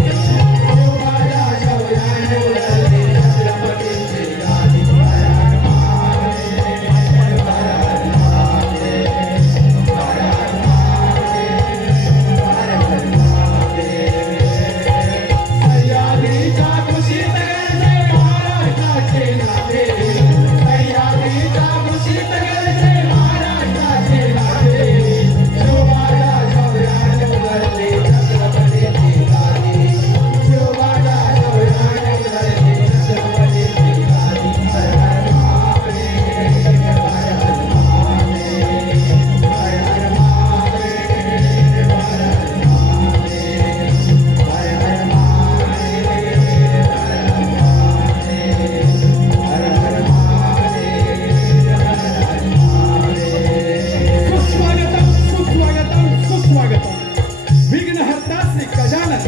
शिवबाच्या शौर्याने उधळली छत्रपतीची गादी. हर हर महादेव, हर हर महादेव, हर हर महादेव, हर हर महादेव. सह्याद्रीच्या कुशीत गरजे महाराष्ट्राचे नाते, सह्याद्रीच्या कुशीत गरजे महाराष्ट्राचे नाते. शिवबाच्या शौर्याने उधळली छत्रपतीची गादी, शिवबाच्या शौर्याने उधळली छत्रपतीची गादी. हर हर महादेव, हर हर महादेव, हर हर महादेव, हर हर महादेव, हर हर महादेव, हर हर महादेव, हर हर महादेव. सुस्वागतम, सुस्वागतम, सुस्वागतम. विघ्नहर्ता श्री गजानन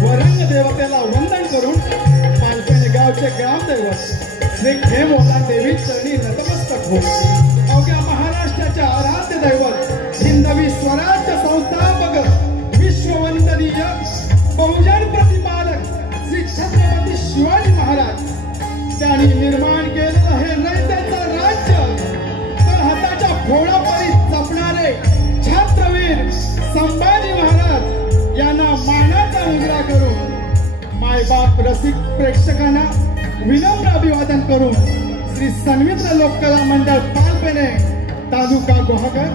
व रंगदेवतेला वंदन करून पालपेणे गावचे ग्रामदैवत श्री खेमोला देवी चरणी नतमस्तक हो. अवघ्या महाराष्ट्राच्या आराध्य दैवत हिंदवी स्वराज्य संस्थापक विश्ववंदनीय बहुजन प्रतिपादक श्री छत्रपती शिवाजी महाराज त्यांनी निर्माण केलेलं हे रयतेचं राज्य तर हाताच्या घोडापारी जपणारे छात्रवीर संभाजी महाराज यांना मानाचा मुजरा करून मायबाप रसिक प्रेक्षकांना विनम्र अभिवादन करून श्री सन्मित्र लोककला मंडळ पालपेणे तालुका गुहागर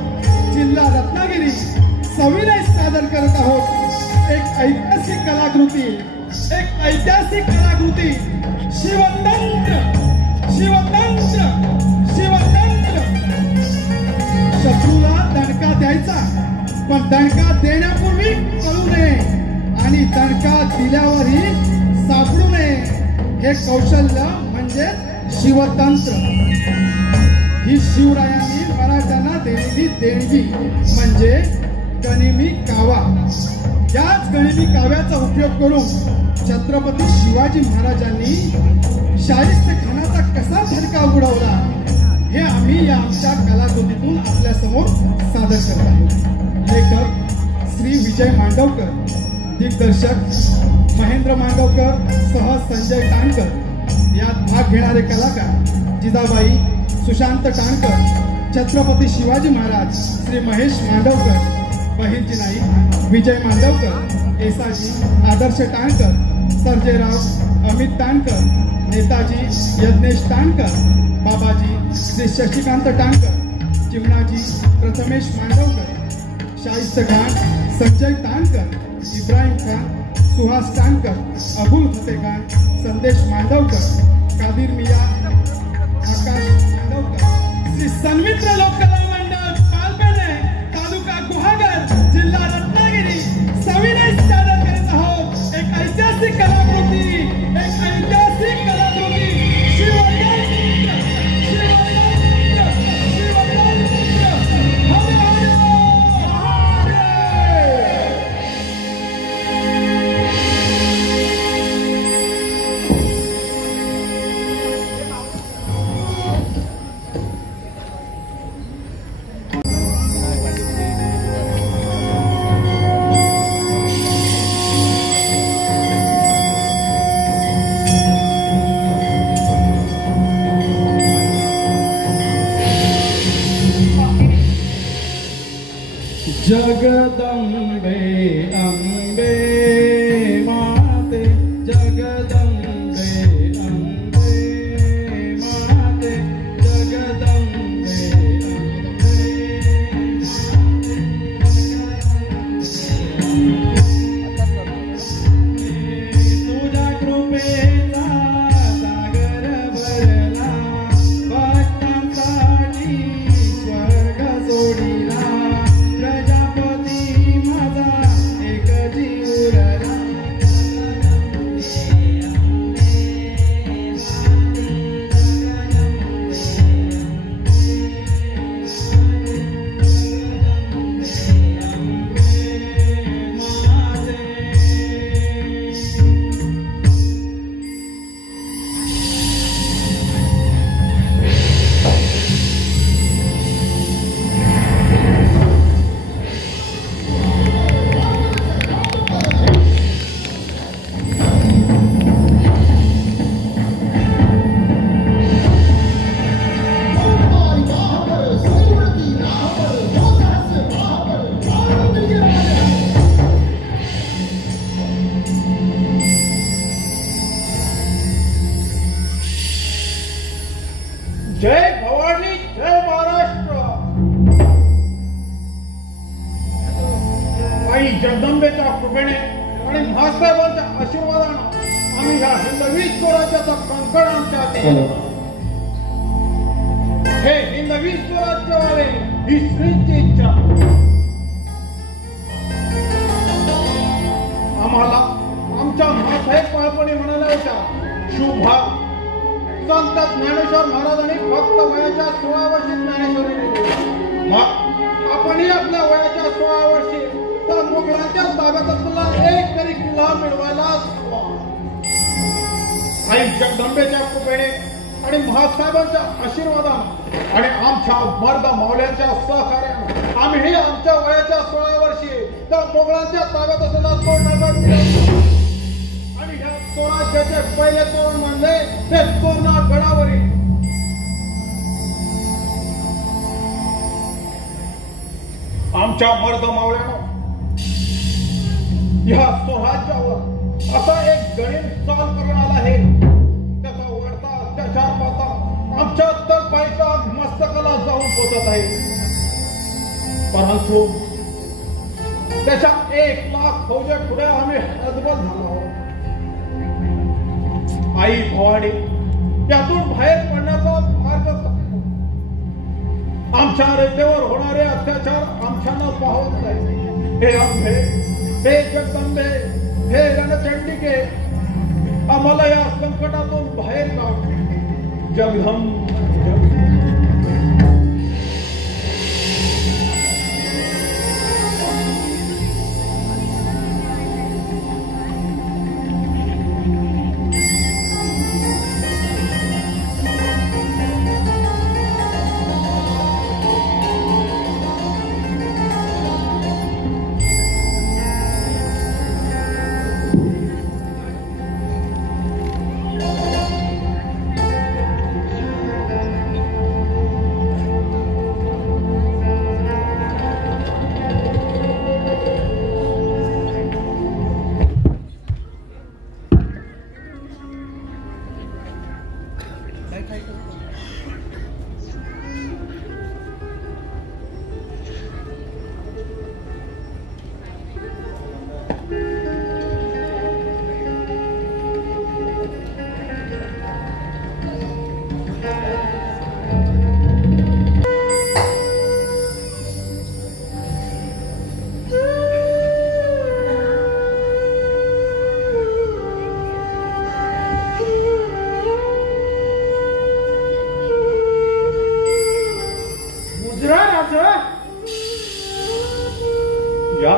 जिल्हा रत्नागिरी सविनय सादर करत आहोत. एक ऐतिहासिक कलाकृती, एक ऐतिहासिक कलाकृती. शिवतंत्र, शिवतंत्र, शिवतंत्र. शत्रूला दणका द्यायचा, पण दणका देण्यापूर्वी कळू नये आणि दणका दिल्यावरही सापडू नये. हे कौशल्य म्हणजे शिवतंत्र. ही शिवरायांनी मराठ्यांना दिलेली देणगी म्हणजे गनिमी कावा. याच गनिमी काव्याचा उपयोग करून छत्रपती शिवाजी महाराजांनी शाहिस्ते खानाचा कसा धडका उडवला हे आम्ही या आमच्या कलाकृतीतून आपल्या समोर सादर करत आहोत. लेखक श्री विजय मांडवकर, दिग्दर्शक महेंद्र मांडवकर सह संजय टाणकर. यात भाग घेणारे कलाकार जिजाबाई सुशांत टाणकर, छत्रपती शिवाजी महाराज श्री महेश मांडवकर, बहिर्जी नाईक विजय मांडवकर, एसाजी आदर्श टाणकर, सर्जेराव अमित टाणकर, नेताजी यज्ञेश टाणकर, बाबाजी श्री शशिकांत टाणकर, चिमणाजी प्रथमेश मांडवकर, शाहिस्त खान संजय टाणकर, इब्राहिम खान सुहास टाणकर, अबुल फते खान संदेश मांडवकर, कादिर मिया आकाश मांडवकर. श्री सन्मित्र लोककला मंडळ पालपेणे तालुका गुहागर जिल्हा रत्नागिरी सविनय सादर करत आहोत. एक ऐतिहासिक कलाकृती, एक ऐतिहासिक कलाकृती. शिवतंत्र, शिवतंत्र, शिवतंत्र. हर हर महादेव. जगदंबे अंबे माते जगदंबे अंबे माते जगदंबे तुझ्या कृपेचा सागर भरला भक्तांसाठी स्वर्ग सोडिला प्रजापती माझा एक जीव उरला जय भवानी जय महाराष्ट्र. आई जगदंबेच्या कृपेने आणि महासाहेबांच्या आशीर्वादानं आम्ही ह्या हिंदवी स्वराज्याचा कंकण आमच्या हाती घेतला. हे हिंदवी स्वराज्य व्हावे ही श्रींची इच्छा. आम्हाला आमच्या महासाहेब बाळपणी म्हणाल्या होत्या शुभा संत ज्ञानेश्वर महाराजांनी फक्त वयाच्या 16 वर्षी ज्ञानेश्वरी लिहिली. मग आपणही आपल्या वयाच्या 16 वर्षी त्या मुघलांच्या ताब्यातला एक तरी किल्ला मिळवायला हवा. आई जगदंबेच्या कृपेने आणि महासाहेबांच्या आशीर्वादाने आणि आमच्या मर्द मावल्यांच्या सहकार्याने आम्ही आमच्या वयाच्या 16 वर्षी त्या मुघलांच्या ताब्यात असलेला तो नगर आणि ह्या स्वराज्याचे पहिले तोरण मानले ते तोरणा गडावरील आमच्या मर्द मावळ्यानं ह्या स्वराज्यावर असा एक गणित चाल करून आला आहे. त्याचा वाढता अत्याचार पाहता आमच्या तळपाईच्या मस्तकाला जाऊन पोचत आहे. परंतु त्याच्या 1 लाख फौजे पुढे आम्ही हतबल झालो आहोत. आई भवानी त्यातून बाहेर पडण्याचा मार्ग आमच्या रयतेवर होणारे अत्याचार आमच्यानं पाहत नाही. हे आंबे हे जगदंबे हे रणचंडिके आम्हाला या संकटातून बाहेर काढ. जगदंब या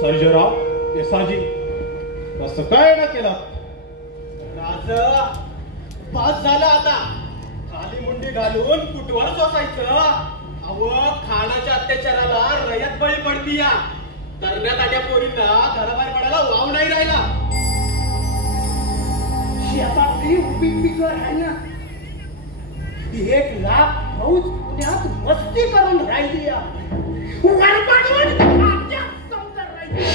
सर्जेराव येसाजी कसं काय ना केलं? राज बस झालं आता. खाली मुंडी घालून कुटवर सोसायचं. अव खानाच्या अत्याचाराला रयत बळी पडती. या तरण्या ताट्या पोरींना घराबाहेर पडायला वाव नाही राहिला. शेतातली उभी पिकर आहे ना, 1 लाख फौज पुण्यात मस्ती करून राहिली. वरबाडून खात्यात समजा राहिला.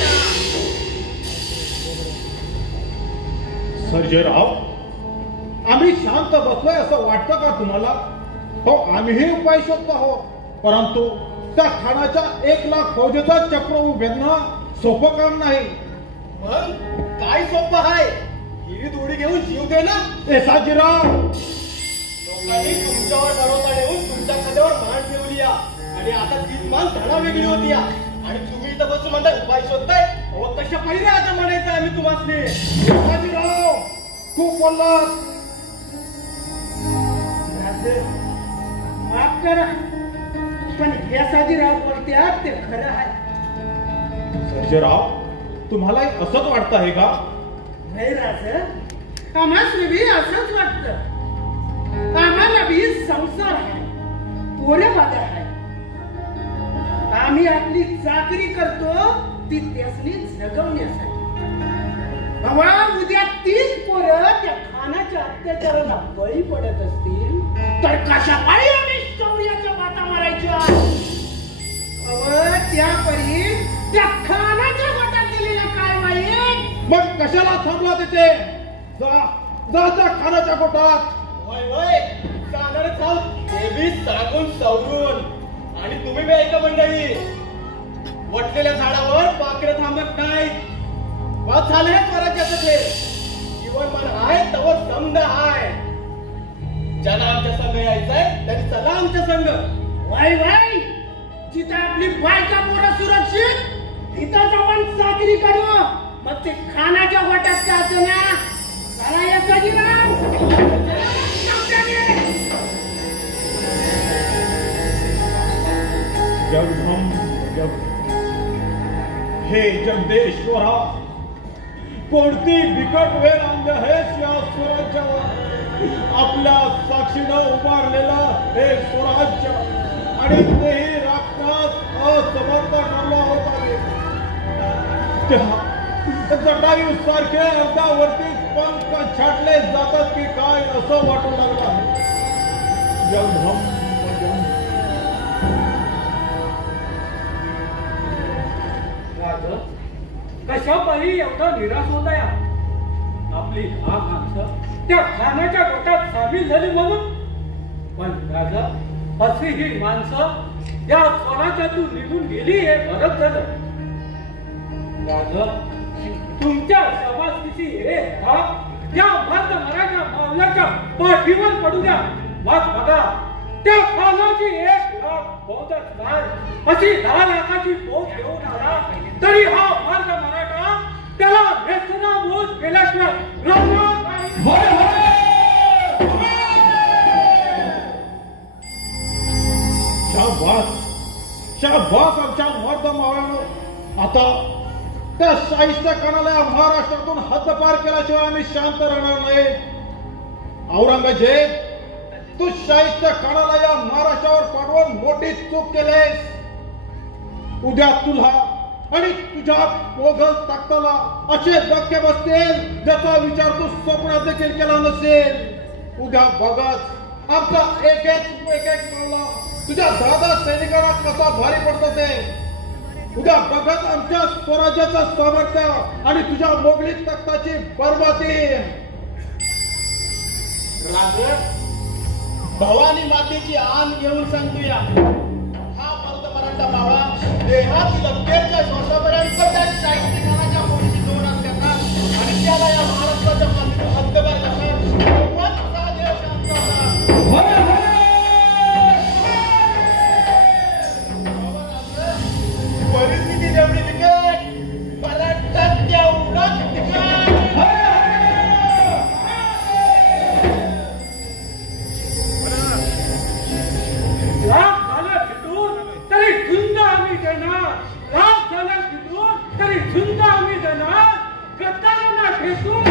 सर्जेराव, आम्ही शांत बसलोय असं वाटतं का तुम्हाला? हो, आम्हीही उपाय शोधतो आहोत, परंतु त्या खानाच्या 1 लाख फौजेचा चक्र उभेरणं सोपं काम नाही. मग काय सोपं आहे? गिरीत उडी घेऊन जीव दे ना. ए साजीराव, लोकांनी तुमच्यावर भरोसा ठेवून तुमच्या खात्यावर मान ठेवली या, आणि आता तीच मान धडा वेगळी होती या, आणि तुम्ही इथं बसून म्हणता उपाय शोधताय. अहो, कशा पाहिजे आता म्हणायचं आम्ही तुम्हाला. साजीराव, खूप बोललात. माफ करा, पण हे साजीराव बोलत्यात ते खरं आहे. सर्जेराव, तुम्हालाही असंच वाटतं आहे का? नाही राज, आम्हाला बी असंच वाटतं. आम्हाला बी संसार आहे, पोरे बाजार आहे. आम्ही आपली चाकरी करतो ती त्यासनी जगवण्यासाठी. बाबा, उद्या 3 पोरं त्या खानाच्या अत्याचाराला बळी पडत असतील तर कशा पायी आम्ही शौर्याच्या बाटा मारायच्या? त्यापरी त्या खानाच्या गोटात गेलेलं काय वाईट? मग कशाला थांबला तिथे? जा जा त्या खानाच्या गोटात. वय वय, जाणारच आहोत. हे बी सांगून सवरून. आणि तुम्ही बी ऐका मंडळी, वटलेल्या झाडावर पाखरं थांबत नाही. बस झालं हे स्वराज्याचं ते. जीवनमान आहे तवर समद आहे. ज्याला आमच्या संघ यायचंय त्यांनी चला आमच्या संघ. वाय वाय, जिथं आपली बायका पोरं सुरक्षित तिथंच आपण चाकरी करू. मग ते खानाच्या गोट्यात का असं ना. चला या साजीराव. जगधम जग, हे जगदेश्वरा, कोणती बिकट वेळ आणली आहेस या स्वराज्यावर. आपल्या साक्षीनं उभारलेलं हे स्वराज्य, आणि तेही राखण्यास असमर्थ ठरला होता. जटायू सारखे अर्धावरती पंख छाटले जातात की काय असं वाटू लागलं आहे. जगधम जग. कशा पायी एवढा निराश होता या? आपली हा माणसं त्या खानाच्या गोटात सामील झाली म्हणून. पण राजा, अशी ही माणसं या स्वराज्यातून निघून गेली हे बरंच झालं. राजा, तुमच्या समाजकीची हे या भारत मराठा मावल्याच्या पाठीवर पडू द्या. मग बघा, त्या खानाची 1 लाख फौजच नाही, अशी 10 लाखाची फौज घेऊन आला तरी हा मार्ग मराठा त्याला नेस्तनाबूत केल्याशिवाय राहणार नाही. शाबास, शाबास आमच्या मर्द मावळ्यानं. आता त्या शाहिस्त्या कानाला या महाराष्ट्रातून हद्दपार केल्याशिवाय आम्ही शांत राहणार नाही. औरंगजेब, तू शाहिस्त्या कानाला या महाराष्ट्रावर पाठवून मोठी चूक केलीस. उद्या तुला आणि तुझ्या मोगल ताकदाला असे धक्के बसतील ज्याचा विचार तू स्वप्नात देखील केला नसेल. उद्या बघत आमचा एक एक मावळा तुझ्या दादा सैनिकांना कसा भारी पडतो ते. उद्या बघत आमच्या स्वराज्याचं सामर्थ्य आणि तुझ्या मोगली तख्ताची बरबादी. भवानी मातेची आण घेऊन सांगूया, हा मर्द मराठा मावळा देहात लक्केच्या श्वासापर्यंत त्या साहित्यकाराच्या पोलीसी जोरात करणार आणि त्याला या महाराष्ट्राच्या मातीतून हद्दपार करणार. तेव्हाच हा देव शांत होणार. परिस्थिती जेवढी बिकट, मराठा तेवढाच बिकट. तरी झुंज आम्ही देणार. राग झाला तिथून तरी झुंज आम्ही देणार. गद्दारांना घेतून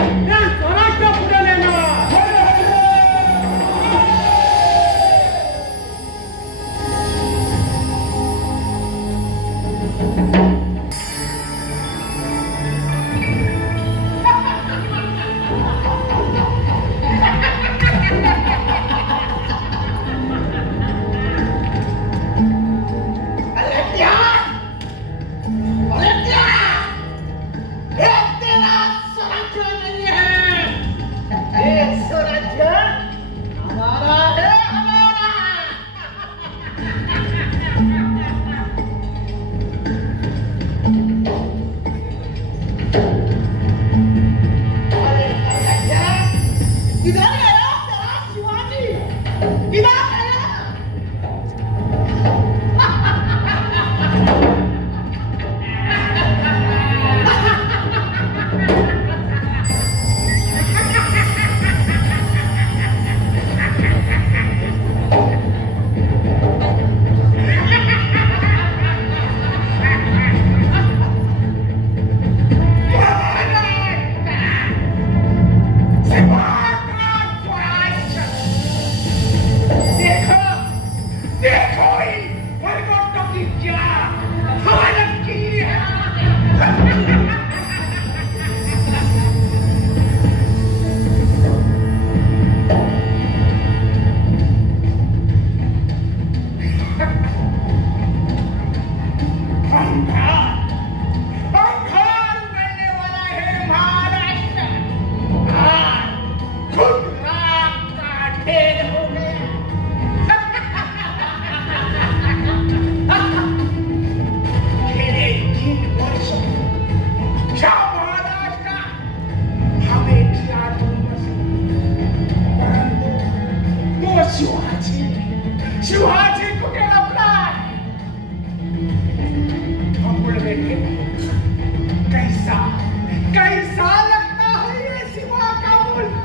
शिवाजी कुठे लपलाय? अमूल बेटे, कैसा कैसा लगता है ये शिवा का मुल्क?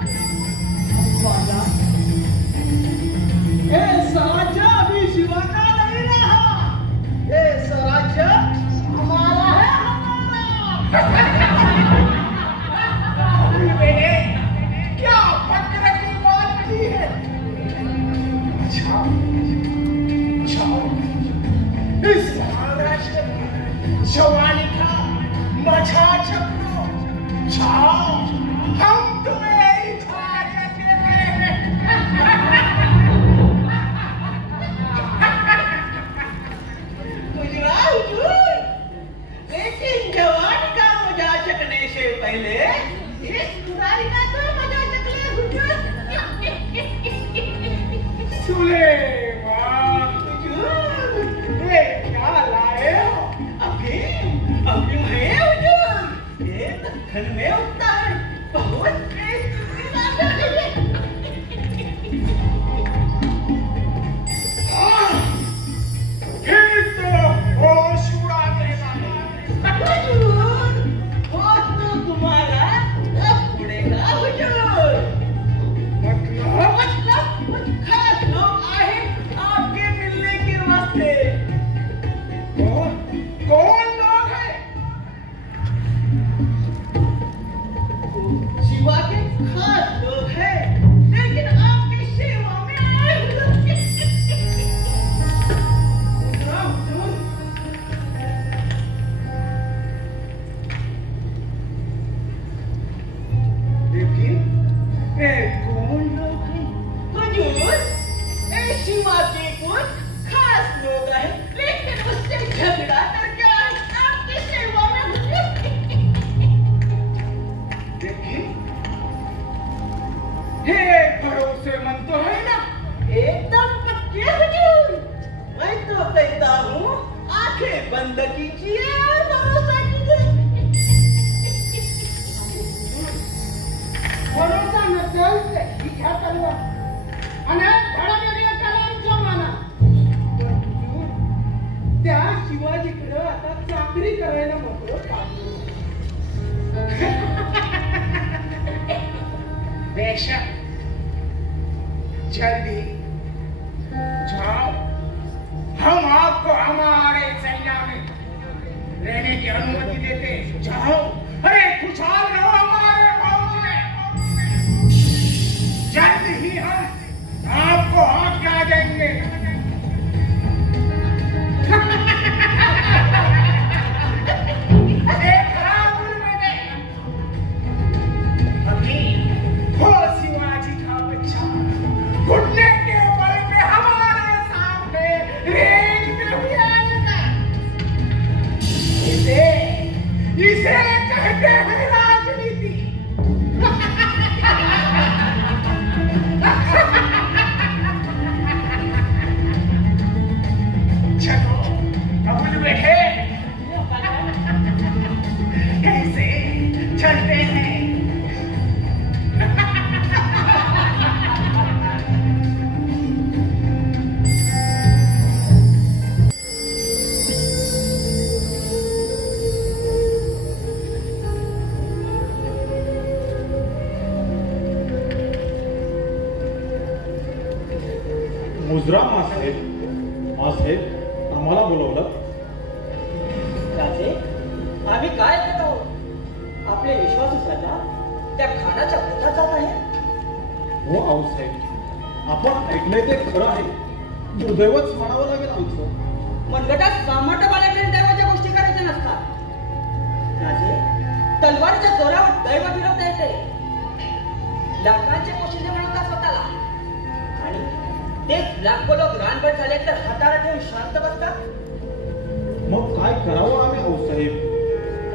ये स्वराज्य अभी शिवा का नहीं रहा, ये स्वराज्य हमारा है, अमूल बेटे, क्या फक्र की बात की है? जाओ जाओ इस महाराष्ट्र में जवानी का मजा चखो, जाओ हम तुम्हें इजाजत देते हैं। गुजरात लेकिन जवानी का मजा चखने से पहले इस बुराई का तो मजा चख ले हुजूर। सुलेमान, ये क्या लाए हो? अभी है हुजूर, ये दक्कन में उगता है, बहुत टेस्टी बात है। फिर तो होश उड़ा देगा। हुजूर, होश तो तुम्हारा अब उड़ेगा हुजूर। मतलब कुछ खास लोग आए आपके मिलने के वास्ते। कौन लोग हैं? शिवा के खास लोग हैं, लेकिन आपकी सेवा में आए हुए। लेकिन ये कौन लोग हैं? हुजूर, ए शिवा के कुछ खास लोग हैं, लेकिन उससे झगड़ा करके आए आपकी सेवा में हुजूर। लेकिन हे भरोसेमंद तो है ना? एकदम पक्के हुजूर। मैं तो कहता हूँ आंखें बंद कीजिए और भरोसा कीजिए। भरोसा नसेल तर ठीक आहे चालवा आणि धडावेगळ्या कलांच्या माना त्या शिवाजीकडे आता चाकरी करायला मोकळं पाहिजे. बेशक जल्दी जाओ, हम आपको हमारे सैन्य में रहने की अनुमति देते. जाओ, अरे खुशहाल रहो हमारे फौज में. जल्द ही हम आपको आज्ञा देंगे. एक राहुल में अभी वो शिवाजी का बच्चा घुटने के बल पे हमारे सामने रेंगते हुए आएगा. इसे कहते हैं राजनीति. चलो अबुल बैठे, कैसे चलते हैं? मुजरा मासाहेब आम्हाला बोलवलं. राजे, आम्ही काय करत आहोत? आपले विश्वासू सरदार त्या खानाच्या पोटात जात आहे. हो आऊसाहेब, आपण ऐकलंय ते खरं आहे. दुर्दैवच म्हणावं लागेल आमचं. मनगटात सामर्थ्य बाळगलेल्या दैवाच्या गोष्टी करायच्या नसतात. राजे, तलवारीच्या जोरावर दैव फिरवता येते. लाखांचे पोशिंदे बनवतात स्वतःला, आणि तेच लाखो लोक रानभर झाले तर हाताला ठेवून शांत बसतात. मग काय करावं आम्ही आऊसाहेब?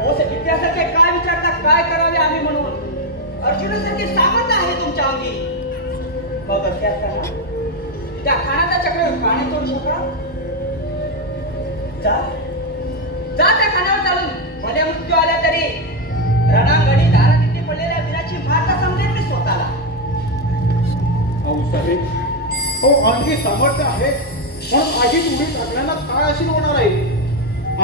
इतिहासाचे काय विचारतात काय करावे आम्ही म्हणून? अर्जुनासारखे सामर्थ्य आहे तुमच्या अंगी. मग असे असताना त्या खानाचा चक्र पाणी तोडू शकाल? जा जा त्या खानावर चालून भले मृत्यू आला तरी रणांगणी दारातिथे पडलेल्या वीराची माता समजेल मी स्वतःला. आऊसाहेब, हो अंगी सामर्थ्य आहे, पण आगीत उडी टाकल्यानं काय अशी होणार आहे?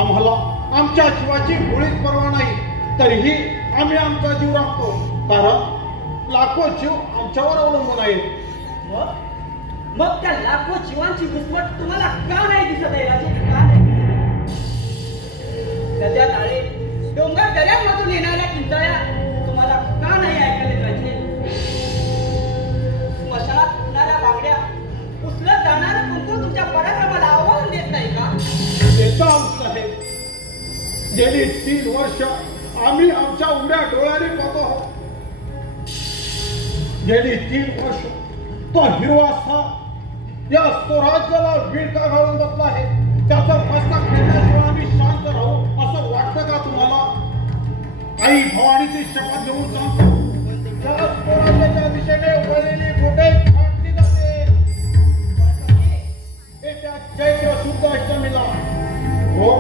आम्हाला आमच्या जीवाची मुळीच पर्वा नाही, तरीही आम्ही आमचा जीव राखतो, कारण लाखो जीव आमच्यावर अवलंबून आहेत. मग त्या लाखो जीवांची घुसमट तुम्हाला का नाही दिसत आहे राजे? का नाही? नद्या नाळे डोंगर दऱ्यांमधून येणाऱ्या किंचाळ्या तुम्हाला का नाही ऐकायला पाहिजे? स्मशानात उडणाऱ्या बांगड्या उचलत जाणार कुंकू तुमच्या पराक्रमाला आव्हान देत नाही का? देता आहे. गेली 3 वर्ष आम्ही आमच्या उघड्या डोळ्याने पाहतो आहोत. गेली 3 वर्ष तो हिरवा साप या स्वराज्याला विळखा घालून बसला आहे. त्याचा मस्तक खेळण्याशिवाय आम्ही शांत राहू असं वाटतं का तुम्हाला? आई भवानीची शपथ घेऊन सांगतो, त्या स्वराज्याच्या दिशेने वळलेली बोटे फाटली जाते. येत्या चैत्र शुद्ध अष्टमीला हो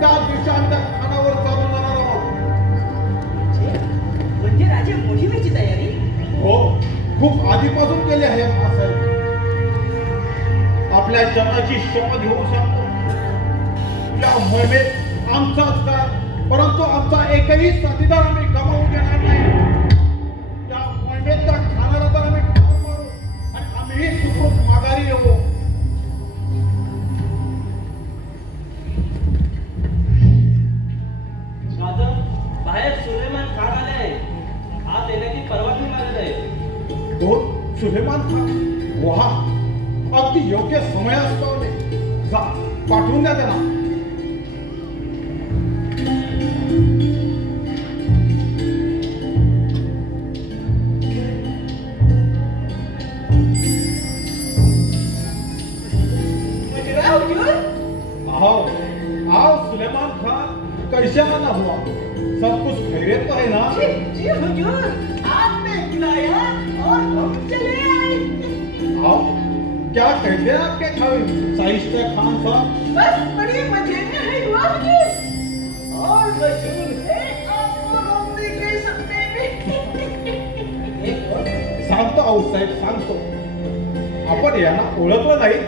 त्या दिवशी आम्ही त्या खानावर चालून जाणार आहोत. म्हणजे राजे मोहिमेची तयारी? हो, खूप आधीपासून केली आहे महासाहेब. आपल्या जनाची शपथ घेऊन सांगतो, या मोहिमेत आमचाच काय, परंतु आमचा एकही साथीदार आम्ही गमावू देणार नाही. या मोहिमेत त्या खानाला तर आम्ही ठार मारू आणि आम्हीही सुखरूप माघारी येऊ. बाहेर सुलेमान खान आले आहे. आत येण्याची परवानगी मागत आहे. दोन सुलेमान खान, वाह, अगदी योग्य समयास पावले. जा, पाठवून द्या त्यांना. आओ आओ सुलेमान खान, कैसे आना हुआ? सब कुछ खैरियत तो है ना? जी हुजूर, आपने बुलाया और हम चले आए. आओ, क्या कहते हैं आपके खावी साहिस्ते खान साहब? बस बड़ी मजे में है हुआ हुजूर. और मशहूर है आपको रोक नहीं कह सकते. सांगतो आऊसाहेब, सांगतो. आपण यांना ओळखलं नाही?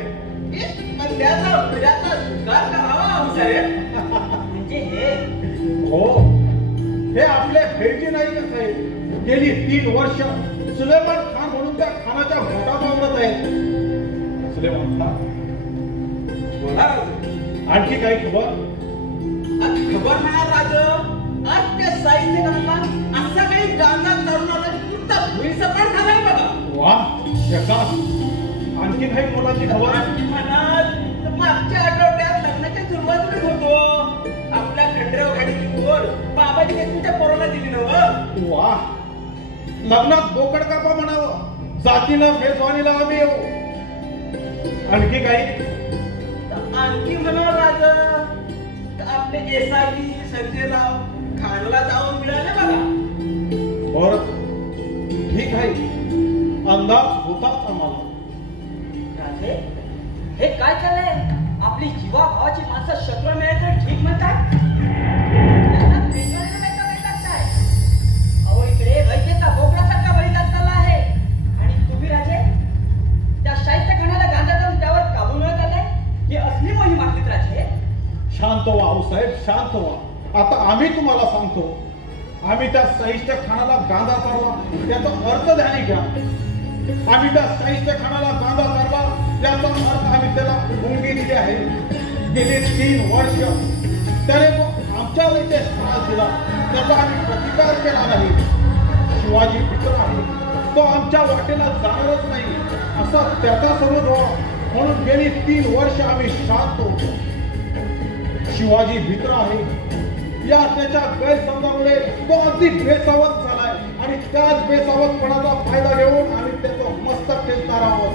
मंद्याचा फिराचा सुधार करावा आऊसाहेब. म्हणजे हे हो, हे आपले भेजी नाही का साहेब? गेली 3 वर्ष सुलेमान खान म्हणून त्या खानाच्या घोटात आवडत आहेत. सुलेमान खान, बोला आणखी काही खबर? खबर म्हणा राज. आज त्या साहित्य गणाला असा काही गांजा तरुण आला नुसता भुईसपाट झालाय बघा. वा, प्रकाश, आणखी काही मुलाची खबर? म्हणाल तर मागच्या आठवड्यात लग्नाच्या सुरुवातीला होतो. आपल्या खंडराव गाडीची पोर बाबाजी देशमुखच्या पोराला दिली नव्हतं. वा, लग्नात बोकड कापा म्हणावं. जातीनं मेजवानीला आम्ही येऊ. आणखी काही? आणखी म्हणा राज, आपले एसआयटी संजयराव खानला जाऊन मिळाले बघा. बरं, ठीक आहे. अंदाज होताच आम्हाला. राजे, हे काय चाललंय? आपली जीवा भावाची माणसं शत्रू मिळायचं ठीक म्हणतात. त्यांना मेजवानीला नाही टाकताय. अहो, इकडे रयतेचा बोकडासारखा बळी चालला आहे आणि तुम्ही राजे त्या शाहिस्ते खानाला गांजा देऊन त्यावर काबू मिळत आलाय. ही असली मोहीम असलीच राजे. शांत व्हा आऊसाहेब, शांत व्हा. आता आम्ही तुम्हाला सांगतो. आम्ही त्या साहित्य खानाला गांजा चारला याचा अर्थ ध्यानी घ्या. आम्ही त्या साहित्य खानाला गांजा चारला याचा अर्थ आम्ही त्याला मुंगी दिली आहे. गेली 3 वर्ष त्याने तो आमच्यावर इथे त्रास दिला, त्याचा आम्ही प्रतिकार केला नाही. शिवाजी मित्र आहे, तो आमच्या वाटेला जाणारच नाही असा त्याचा समज व्हावा म्हणून गेली 3 वर्ष आम्ही शांत होतो. शिवाजी मित्र आहे या त्याच्या गैरसमजामुळे तो अगदी बेसावध झालाय आणि त्याच बेसावधपणाचा फायदा घेऊन आम्ही त्याचं मस्तक ठेचणार आहोत.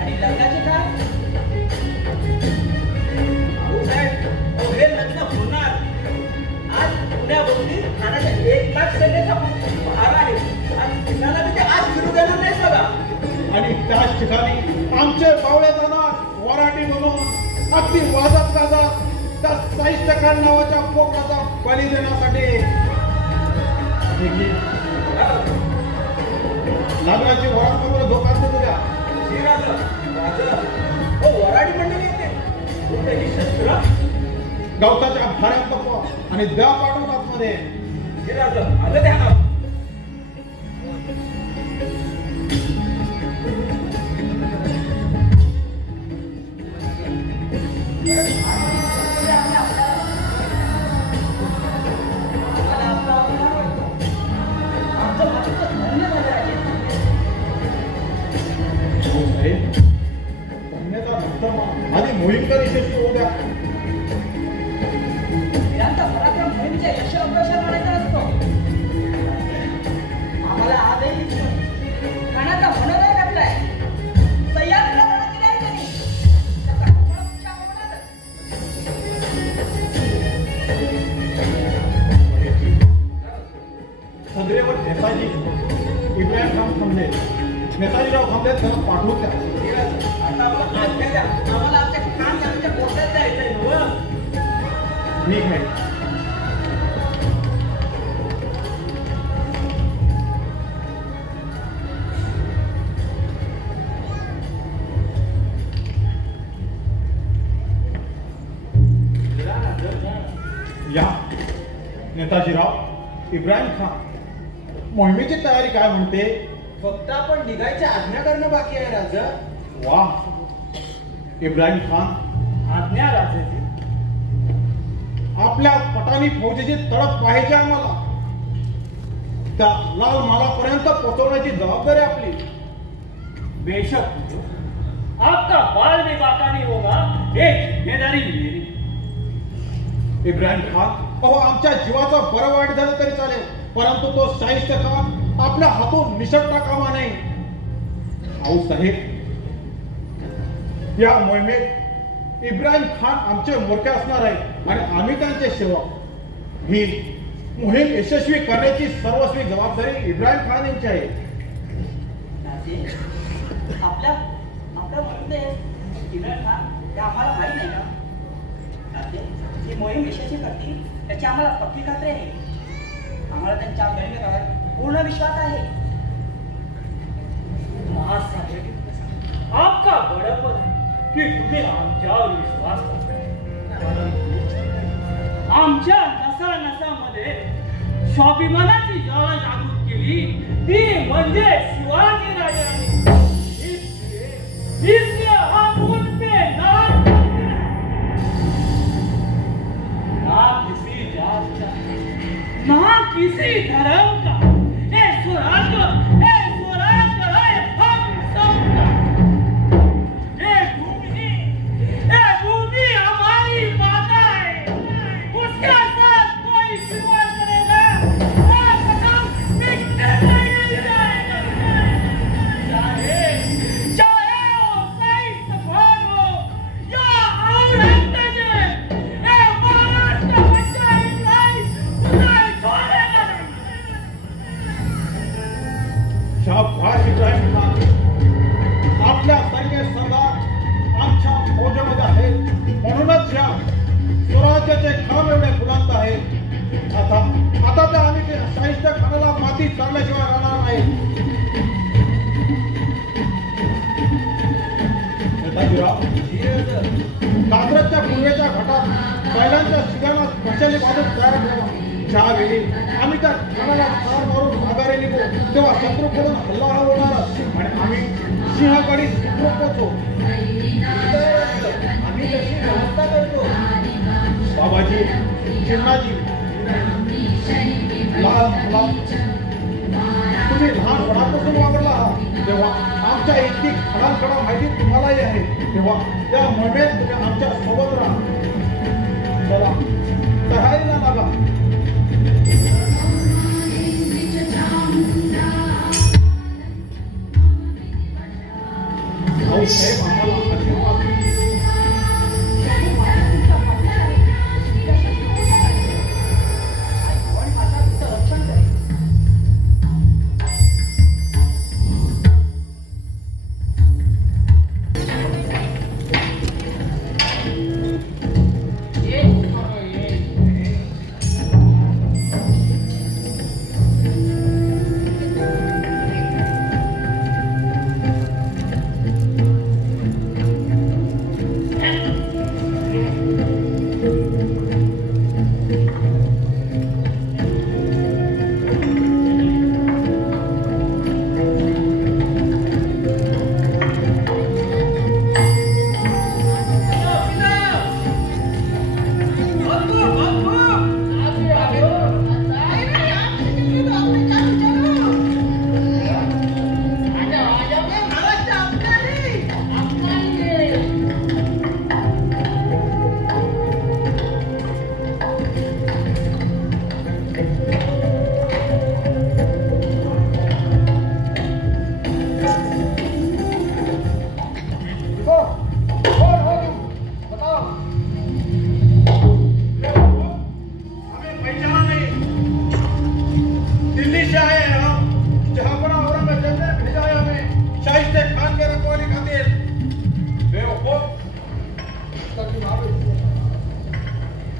आणि लग्नाचे काय? साहेब, हे लग्न होणार. आज पुण्याभोवती खानाच्या 1 लाख सैन्याचा भार आहे आणि पुण्याला ते आज सुरू देणार नाही बघा. आणि त्याच ठिकाणी आमचे पावले जाणार वराठी म्हणून अगदी वाजत गाजत त्या साहित्य खान नावाच्या पोकराचा बळी देण्यासाठी. लग्नाची वरात धोका देऊ द्या. श्रीराज, राजा, हो त्याची शस्त्र गवताच्या भाऱ्यात लपवा आणि द्या पाठवून आतमध्ये. हे राजा आलं ध्यानात. आधी मोहीमकर यशस्वी होऊ द्या. वीरांचा पराक्रम मोहिमेच्या यश अग्रसर म्हणायचा असतो. आम्हाला आजही कानाचा मनोदय घातलाय. सह्याद्रीला मदत केली आहे त्यांनी. त्याचा कमळ तुमच्या मनातच. सदरेवर नेताजी इब्राहिम खान थांबले. नेताजीराव थांबले त्यांना पाठवून द्या. आम्हाला आमच्या खान यांच्या पोटात जायचंय नव्हं. ठीक आहे. या नेताजीराव इब्राहिम खान, मोहिमेची तयारी काय म्हणते? फक्त आपण निघायची आज्ञा करणं बाकी आहे राजा. वाह इब्राहिम खान, आज्ञा राजाची. आपल्या पटानी फौजेची तडप पाहिजे आम्हाला. त्या लाल मालापर्यंत पोहोचवण्याची जबाबदारी आपली. बेशक आपका बाल भी बाका नहीं होगा. एक जिम्मेदारी मेरी. इब्राहिम खान, अहो आमच्या जीवाचं बरं वाईट झालं तरी चालेल, परंतु तो शाहिस्त खान आपल्या हातून निसटता कामा नाही. आऊ साहेब, या मोहिमेत इब्राहिम खान आमचे मोठे असणार आहे आणि आम्ही त्यांचे सेवक. ही मोहीम यशस्वी करण्याची सर्वस्वी जबाबदारी इब्राहिम खान यांची आहे. आपल्या मध्ये इब्राहिम खान हे आम्हाला माहीत नाही का? ही मोहीम यशस्वी करतील त्याची आम्हाला पक्की खात्री आहे. आम्हाला त्यांच्या मेहनतीवर पूर्ण विश्वास आहे. महासाहेब, आपका बड़प्पन है की तुम्ही आमच्यावर विश्वास करता. आमच्या नसा नसामध्ये स्वाभिमानाची ज्वाला जागृत केली ती म्हणजे शिवाजी राजांनी. इसलिए हम उन पे ना किसी जात का, ना किसी धर्म का, ये स्वराज्य है हम सबका. ये भूमि हमारी माता है. उसके साथ कोई विवाद करेगा वो कदम मिटने नहीं जाएगा. चाहे वो सही सफान हो या औरंगजेब, ये महाराष्ट्र बच्चा इब्राहिम उसे छोड़ेगा नहीं. शाबाश इब्राहिम खान, आपल्या सैन्य सरदार आमच्या फौजेमध्ये आहेत, म्हणूनच या स्वराज्याचे खांब एवढे बुलंद आहेत. आता तर आम्ही ते शाहिस्त खानाला माती चालल्याशिवाय राहणार नाही. नेताजीराव, कात्रजच्या पूर्वेच्या घाटात बैलांच्या शिगांना कशाने बाजूत तयार ठेवा. ज्यावेळी आम्ही त्या खानाला ठार मारून माघारी निघू तेव्हा शत्रूकडून हल्ला होणार आणि आम्ही सिंहगडी पोहोचू. आम्ही तशी व्यवस्था करतो. बाबाजी, चिन्नाजी, तुम्ही लहानपणापासून वागला आहात तेव्हा आमच्या इतकी खडाखडा माहिती तुम्हालाही आहे. तेव्हा त्या मोहिमेत तुम्ही आमच्या सोबत राहा. चला तयारीला लागा. भाऊ साहेब आम्हाला आशीर्वाद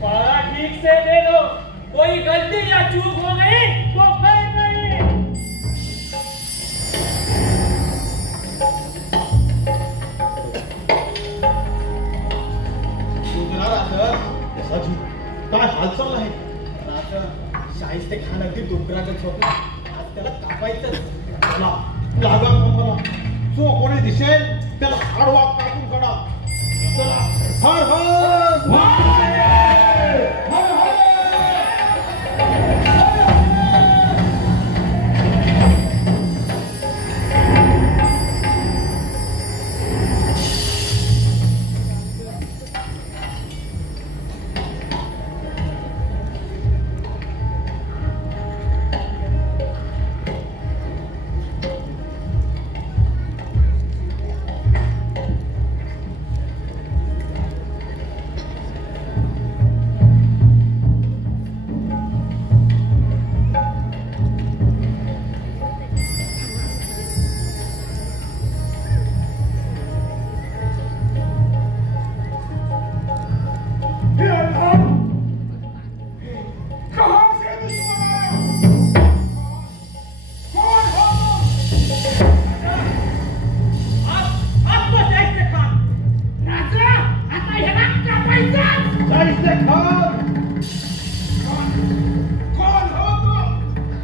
पढ़ा ठीक से दे दो, कोई गलती या चूक हो गई तो फिर नहीं। काय हालचाल नाही शाहिस्ते खान अगदी डोंगरागत झोपला. आज त्याला कापायचं. लागा मला जो कोणी दिसेल त्याला हाडवाग कापून काढा. चला हर हर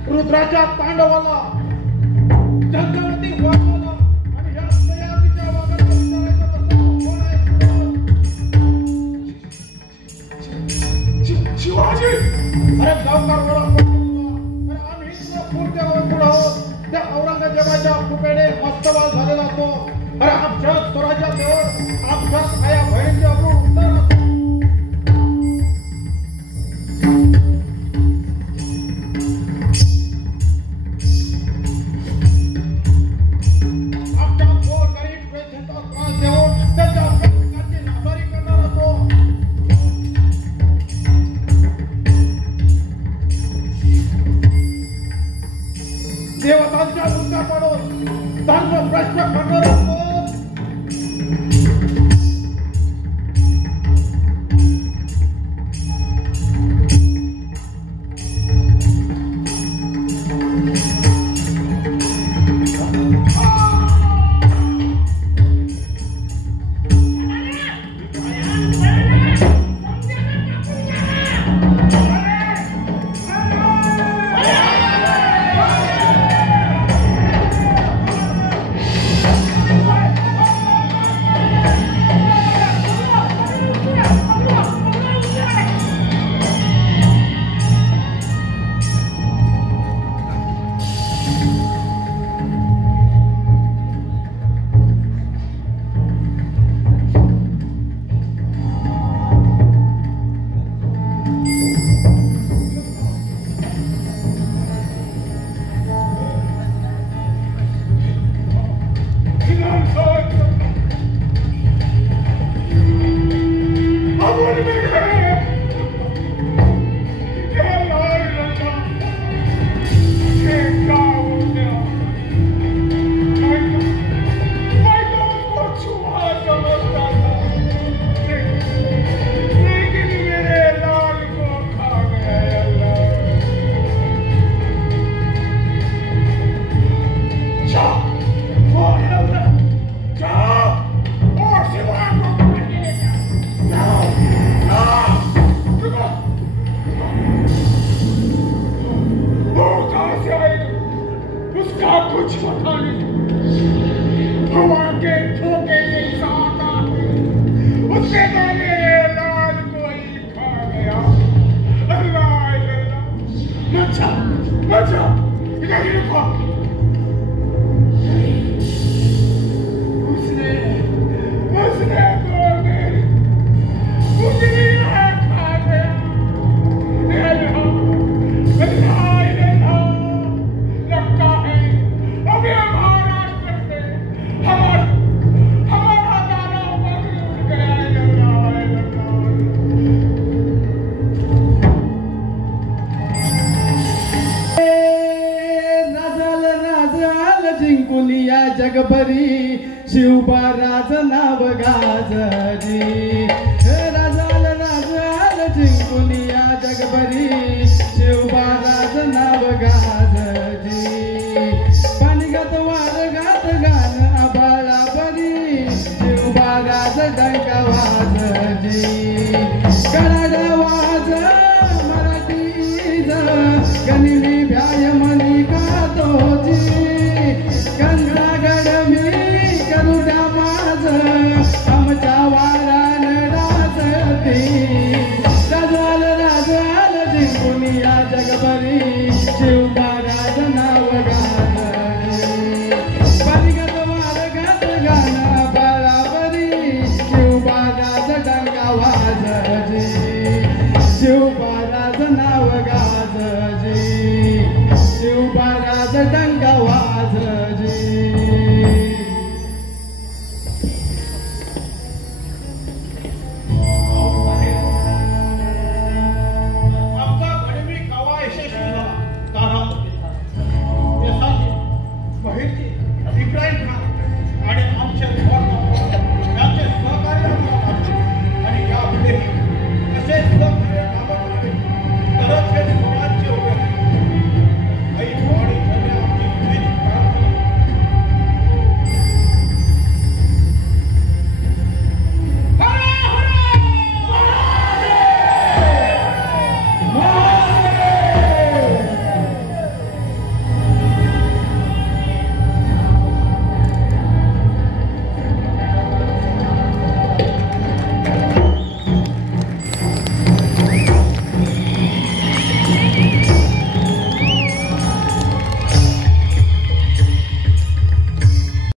रुद्राच्या तांडवाला जंगलातील वाघाला आणि या सयाजीच्या वाघाला विचारायचं कोण आहे? शिवाजी अरे गावकार वडा अरे आम्ही तुला पुढच्या गावात पुढं आहोत. त्या औरंगजेबाच्या कुपेने मस्तवाल झालेला तो. अरे आमच्या स्वराज्या देवर आमच्या आया बहिणीचे अब्रू उत्तर देवतांच्या मुद्दा पडून धर्म प्रश्न करणार असतो. जगभरी शिवबा राज नाव गाजरी. महाराज डंका वाजजी कडाड वाज मराठीज गनिमी भ्याय मनी कातोजी गंगागड मी करू द्या माझ आमच्या वारान राजती राजवाल जिंकुनिया जगभरी शिव महाराज नाव गाजली परिगत वारगत गाना बराबरी शिव महाराज डंका वाजजी शिव